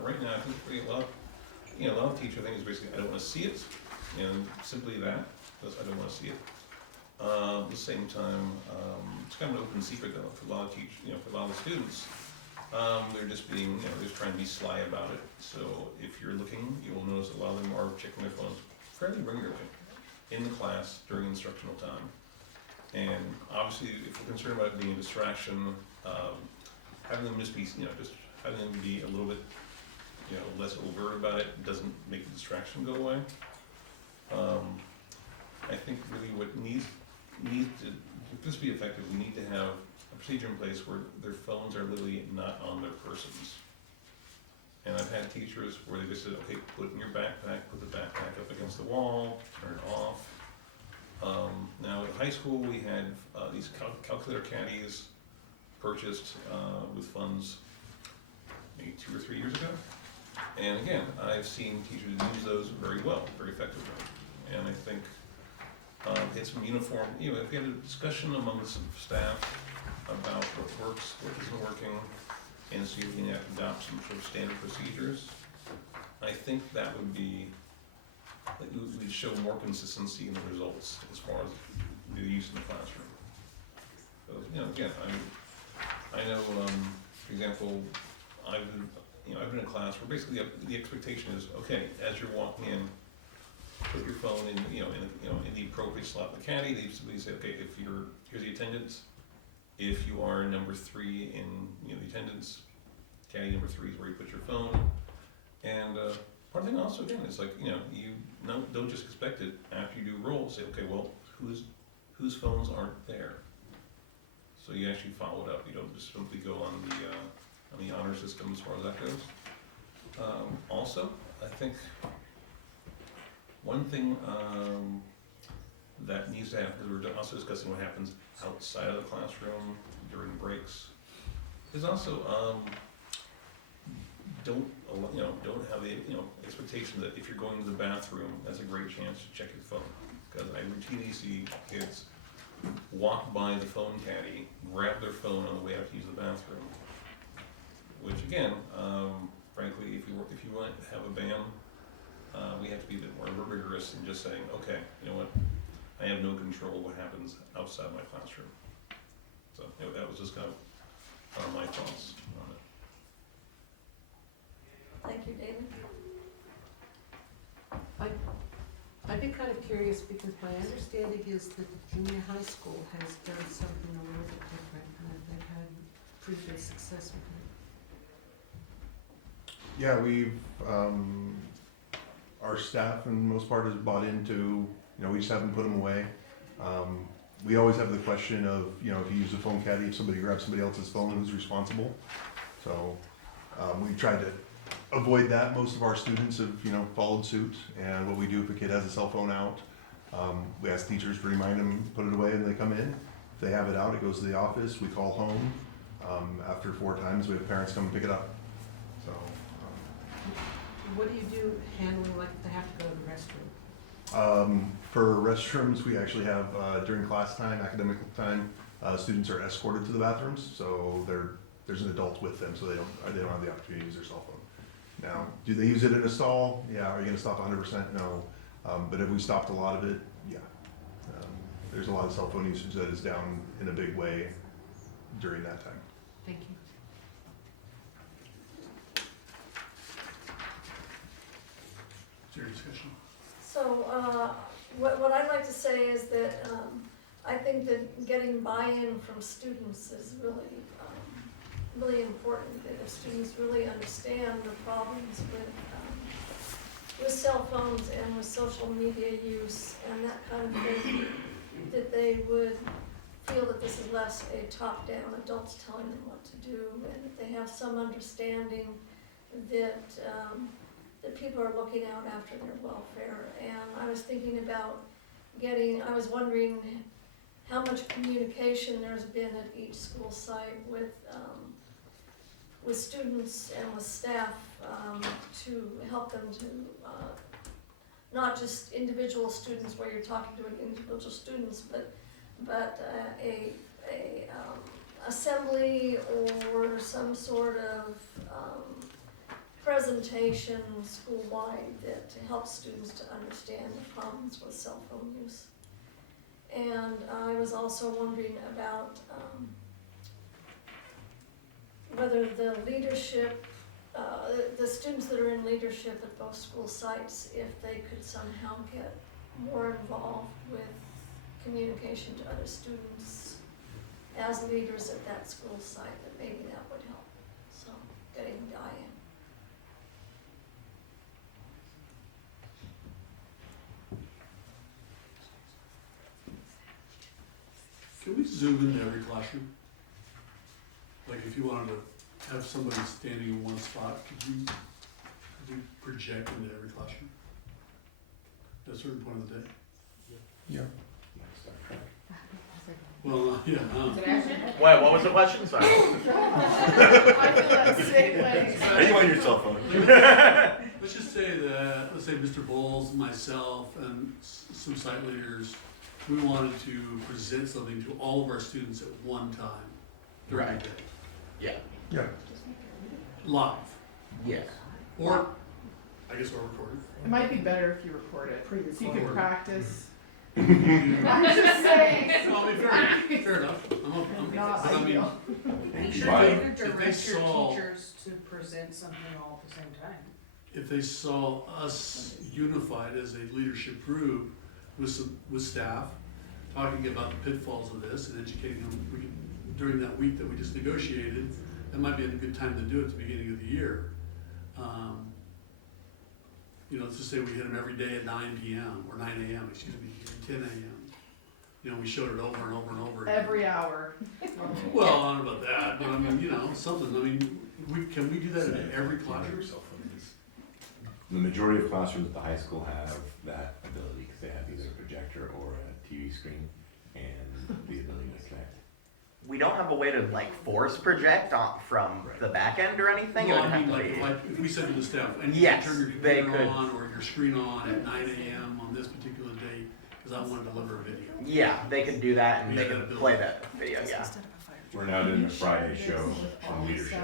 Right now, I think a lot of teacher things is basically, I don't want to see it, and simply that, because I don't want to see it. At the same time, it's kind of an open secret though for a lot of for a lot of students. They're just being, they're just trying to be sly about it. So if you're looking, you will notice a lot of them are checking their phones fairly regularly in the class during instructional time. And obviously, if we're concerned about it being a distraction, having them just be, just having them be a little bit, less overt about it doesn't make the distraction go away. I think really what needs to, for this to be effective, we need to have a procedure in place where their phones are literally not on their persons. And I've had teachers where they just said, okay, put it in your backpack, put the backpack up against the wall, turn it off. Now in high school we had these calculator caddies purchased with funds maybe 2 or 3 years ago. And again, I've seen teachers use those very well, very effectively. And I think it's some uniform, if we had a discussion among some staff about what works, what isn't working, and see if we can adopt some sort of standard procedures, I think that would be, we'd show more consistency in the results as far as the use in the classroom. So, again, I know, for example, I've been in a class where basically the expectation is, okay, as you're walking in, put your phone in, in the appropriate slot in the caddy. They simply say, okay, here's the attendance. If you are number 3 in, the attendance, caddy number 3 is where you put your phone. And part of the thing also, again, is like, you don't just expect it after you do roll. Say, okay, well, whose phones aren't there? So you actually follow it up. You don't just simply go on the honor system as far as that goes. Also, I think one thing that needs to happen, because we're also discussing what happens outside of the classroom during breaks, is also don't have the expectation that if you're going to the bathroom, that's a great chance to check your phone. Because I routinely see kids walk by the phone caddy, grab their phone on the way out to use the bathroom. Which again, frankly, if you want to have a ban, we have to be a bit more rigorous in just saying, okay, you know what, I have no control of what happens outside my classroom. So that was just kind of my thoughts on it. Thank you, David. I'd be kind of curious because my understanding is that the junior high school has done something a little bit different and that they've had pretty good success with it. Yeah, we've, our staff in most part has bought into, we just haven't put them away. We always have the question of, if you use a phone caddy, if somebody grabs somebody else's phone, who's responsible? So we tried to avoid that. Most of our students have, followed suit. And what we do if a kid has a cell phone out, we ask teachers to remind them, put it away when they come in. If they have it out, it goes to the office, we call home. After 4 times, we have parents come and pick it up. So. What do you do handling like if they have to go to the restroom? For restrooms, we actually have, during class time, academic time, students are escorted to the bathrooms, so there's an adult with them, so they don't have the opportunity to use their cell phone. Now, do they use it in a stall? Yeah. Are you gonna stop 100%? No. But have we stopped a lot of it? Yeah. There's a lot of cell phone usage that is down in a big way during that time. Thank you. Is there discussion? So, what I'd like to say is that, I think that getting buy-in from students is really, really important, that if students really understand the problems with cell phones and with social media use and that kind of thing, that they would feel that this is less a top-down, adults telling them what to do, and that they have some understanding that, that people are looking out after their welfare. And I was thinking about I was wondering how much communication there's been at each school site with students and with staff, to help them to, not just individual students where you're talking to individual students, but a assembly or some sort of presentation school-wide that helps students to understand the problems with cell phone use. And I was also wondering about whether the leadership, the students that are in leadership at both school sites, if they could somehow get more involved with communication to other students as leaders at that school site, that maybe that would help. So, getting Diane. Can we zoom into every classroom? Like if you wanted to have somebody standing in one spot, could you project into every classroom? At a certain point of the day? Yeah. Well, yeah, Wait, what was the question? Sorry. I feel that same way. Are you on your cell phone? let's just say that, let's say Mr. Bowles, myself, and some site leaders, we wanted to present something to all of our students at one time during the Right. day, Yeah. Yeah. live, Yes. or, I guess we're recording. It might be better if you record it, so you can Pre-recorded. practice. I'm I'm just saying. Well, I mean, fair enough. I'm, Not but I mean, ideal. Make sure Right. you If they direct your saw- teachers to present something all at the same time. if they saw us unified as a leadership group with staff, talking about the pitfalls of this and educating them, during that week that we just negotiated, that might be a good time to do it at the beginning of the year. Let's just say we hit them every day at 9 p.m. or 9 a.m., excuse me, and 10 a.m. We showed it over and over and over again. Every hour. Well, I don't know about that, but I mean, something, can we do that in every classroom? The majority of classrooms at the high school have that ability because they have either a projector or a TV screen and the ability to connect. We don't have a way to force project from the back end or anything. It Well, would I have mean, to be- if we said to the staff, and you Yes, turn your they computer could. on or your screen on at 9 a.m. on this particular date, because I want to deliver a video. Yeah, they could do that and Yeah, they that could ability. play that video. Yeah. We're now doing a Friday show on leadership,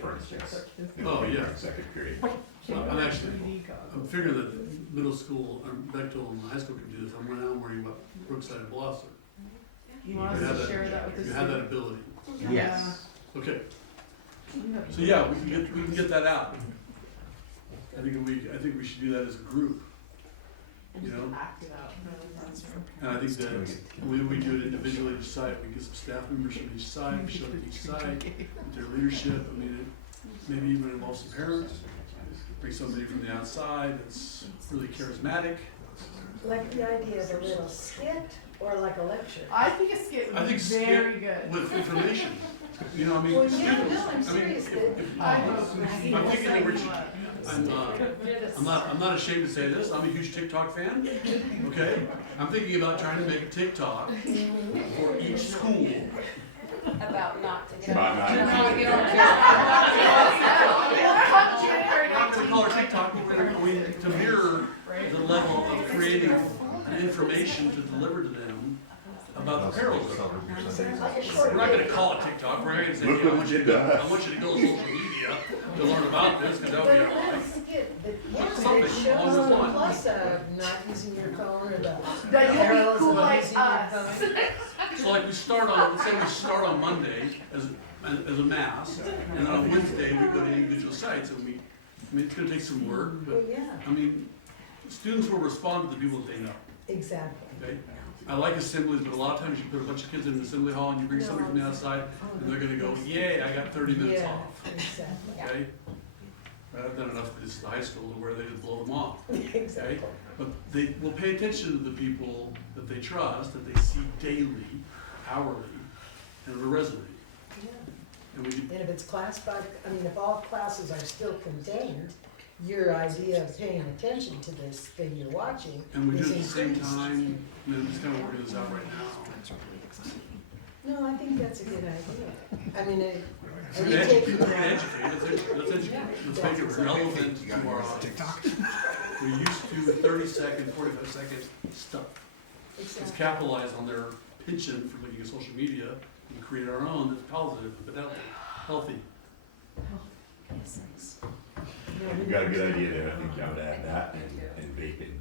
for instance. Oh, yeah. Second period. I'm figuring that middle school, or Bechtel and high school can do this. I'm now worrying about Brookside and Blosser. You want You us have to that- share that with the You have that students? ability. Yes. Okay, so yeah, we can get that out. I think we should do that as a group, And you just know? act it out. And I think that when we do it individually each site, we get some staff members from each site, we show them each site, with their leadership. I mean, maybe even involve some parents, bring somebody from the outside that's really charismatic. Like the idea of a little skit or like a lecture? I think a skit I would be think very skit good. with information, Well, yeah, students, no, I'm I mean, serious, if- I hope we see I'm the thinking that same we should, one. I'm not ashamed to say this, I'm a huge TikTok fan, okay? I'm thinking about trying to make a TikTok for each school. About not to get. About not- Not to call her TikTok, but to mirror the level of creative information to deliver to them about the perils of it. We're not gonna call it TikTok, we're gonna say, Look hey, I what want you you to go, did. I want you to go to social media to learn about this, because that'll But be a our little life. skit that, yeah, Something that along shows those the lines. plus of not using your phone or the That you'll be perils cool of like using your us. phone. So like let's say we start on Monday as a mass, and then on Wednesday we go to individual sites, and it's gonna take some work, Well, but, yeah, students will respond to the people that they know, exactly. okay? I like assemblies, but a lot of times you put a bunch of kids in an assembly hall and you bring somebody from the outside, and they're gonna go, yay, I got 30 minutes Yeah, off, exactly. okay? Right, I've done enough of this at the high school to where they just blow them off. Exactly. But they will pay attention to the people that they trust, that they see daily, hourly, and it'll resonate. And we do, And if it's classified, I mean, if all classes are still contained, your idea of paying attention to this thing you're watching and we do is it at the same increased. time, and I'm just kind of working this out right now. No, I think that's a good idea. I mean, are We're you gonna taking educate, that? let's educate, let's make it relevant to our audience. We used to 30-second, 45-second stuff. Let's Exactly. capitalize on their penchant for looking at social media and create our own that's positive, but healthy. You've got a good idea there, I think I would add that and bacon.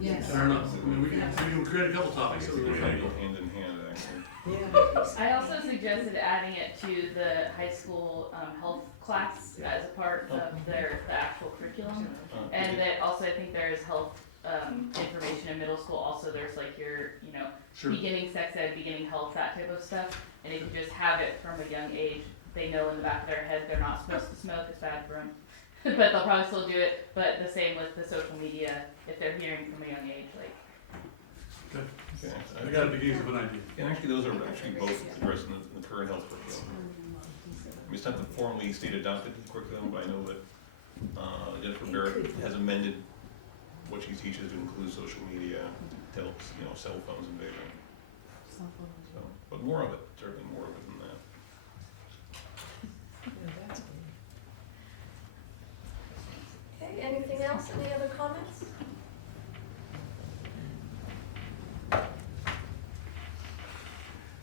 Yes. Fair enough. I mean, we can create a couple topics. that we They can go handle. hand in hand, actually. Yeah. I also suggested adding it to the high school health class as a part of the actual curriculum. And that also, I think there is health information in middle school. Also, there's like your, Sure. beginning sex ed, beginning health, that type of stuff. And if you just have it from a young age, they know in the back of their head they're not supposed to smoke, it's bad for them. But they'll probably still do it. But the same with the social media, if they're hearing from a young age, like. Okay. I got a beginning of an idea. And actually, those are actually both addressed in the current health curriculum. I mean, it's not the formally state adopted curriculum, but I know that Jennifer Barrett has amended what she teaches to include social media, cell phones and vaping. So, but more of it, certainly more of it than that. Yeah, that's good. Okay, anything else? Any other comments?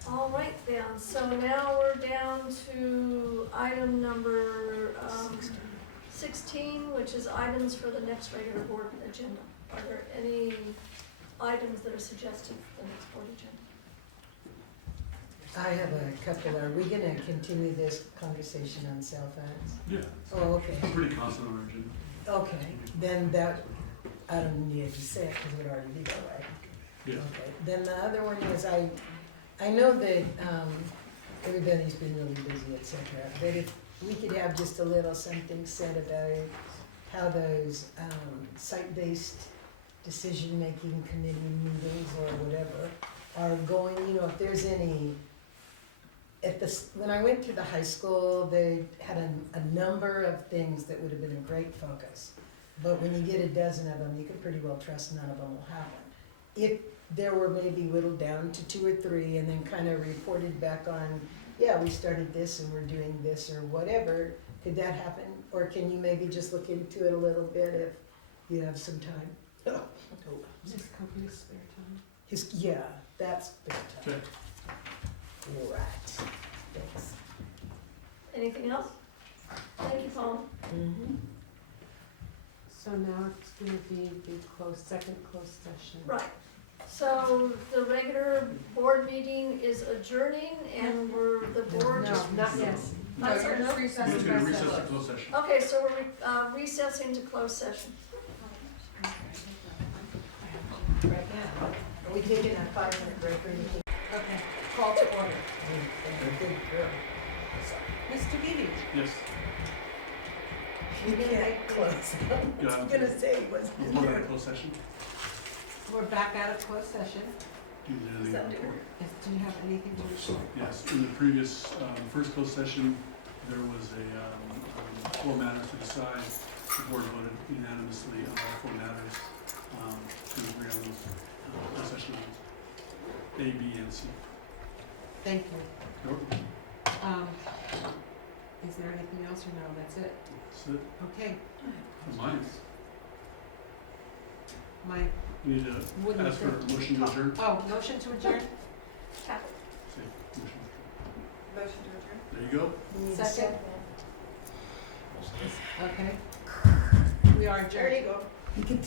All right then, so now we're down to item number 16, which is items for the next regular board agenda. Are there any items that are suggested for the next board agenda? I have a couple. Are we gonna continue this conversation on cell phones? Yeah. Oh, okay. It's pretty constant on our agenda. Okay, then that, I don't need to say it because it would already be that way. Yeah. Okay, then the other one is I know that everybody's been really busy, et cetera, but if we could have just a little something said about how those site-based decision-making committee meetings or whatever are going, if there's any, when I went to the high school, they had a number of things that would have been a great focus. But when you get a dozen of them, you can pretty well trust none of them will happen. If there were maybe whittled down to 2 or 3 and then kind of reported back on, yeah, we started this and we're doing this or whatever, could that happen? Or can you maybe just look into it a little bit if you have some time? Just copious spare time. Yeah, that's the time. Okay. Right, thanks. Anything else? Thank you, Paul. Mm-hmm. So now it's gonna be the second closed session. Right, so the regular board meeting is adjourning and the board No, just. not yet. No, you're just We're recessing. just gonna recess the closed session. Okay, so we're recessing to closed session. Right now. Are we taking a 5-minute break or anything? Okay, call to order. Good girl. Mr. Beebe? Yes. You can't close. I was gonna say, was We're going to closed session. We're back out of closed session. Do you need anything to report? Do you have anything to report? Yes, in the previous, first closed session, there was a 4 matters to decide. The board voted unanimously on all 4 matters to agree on those closed session items, A, B, and C. Thank you. Is there anything else or no, that's it? That's it. Okay, For mine. Mike, You need to wouldn't ask for a motion to adjourn? oh, motion to adjourn? Say, motion. Motion to adjourn. There you go. You need a Second. Okay. We are adjourned. There you go. You can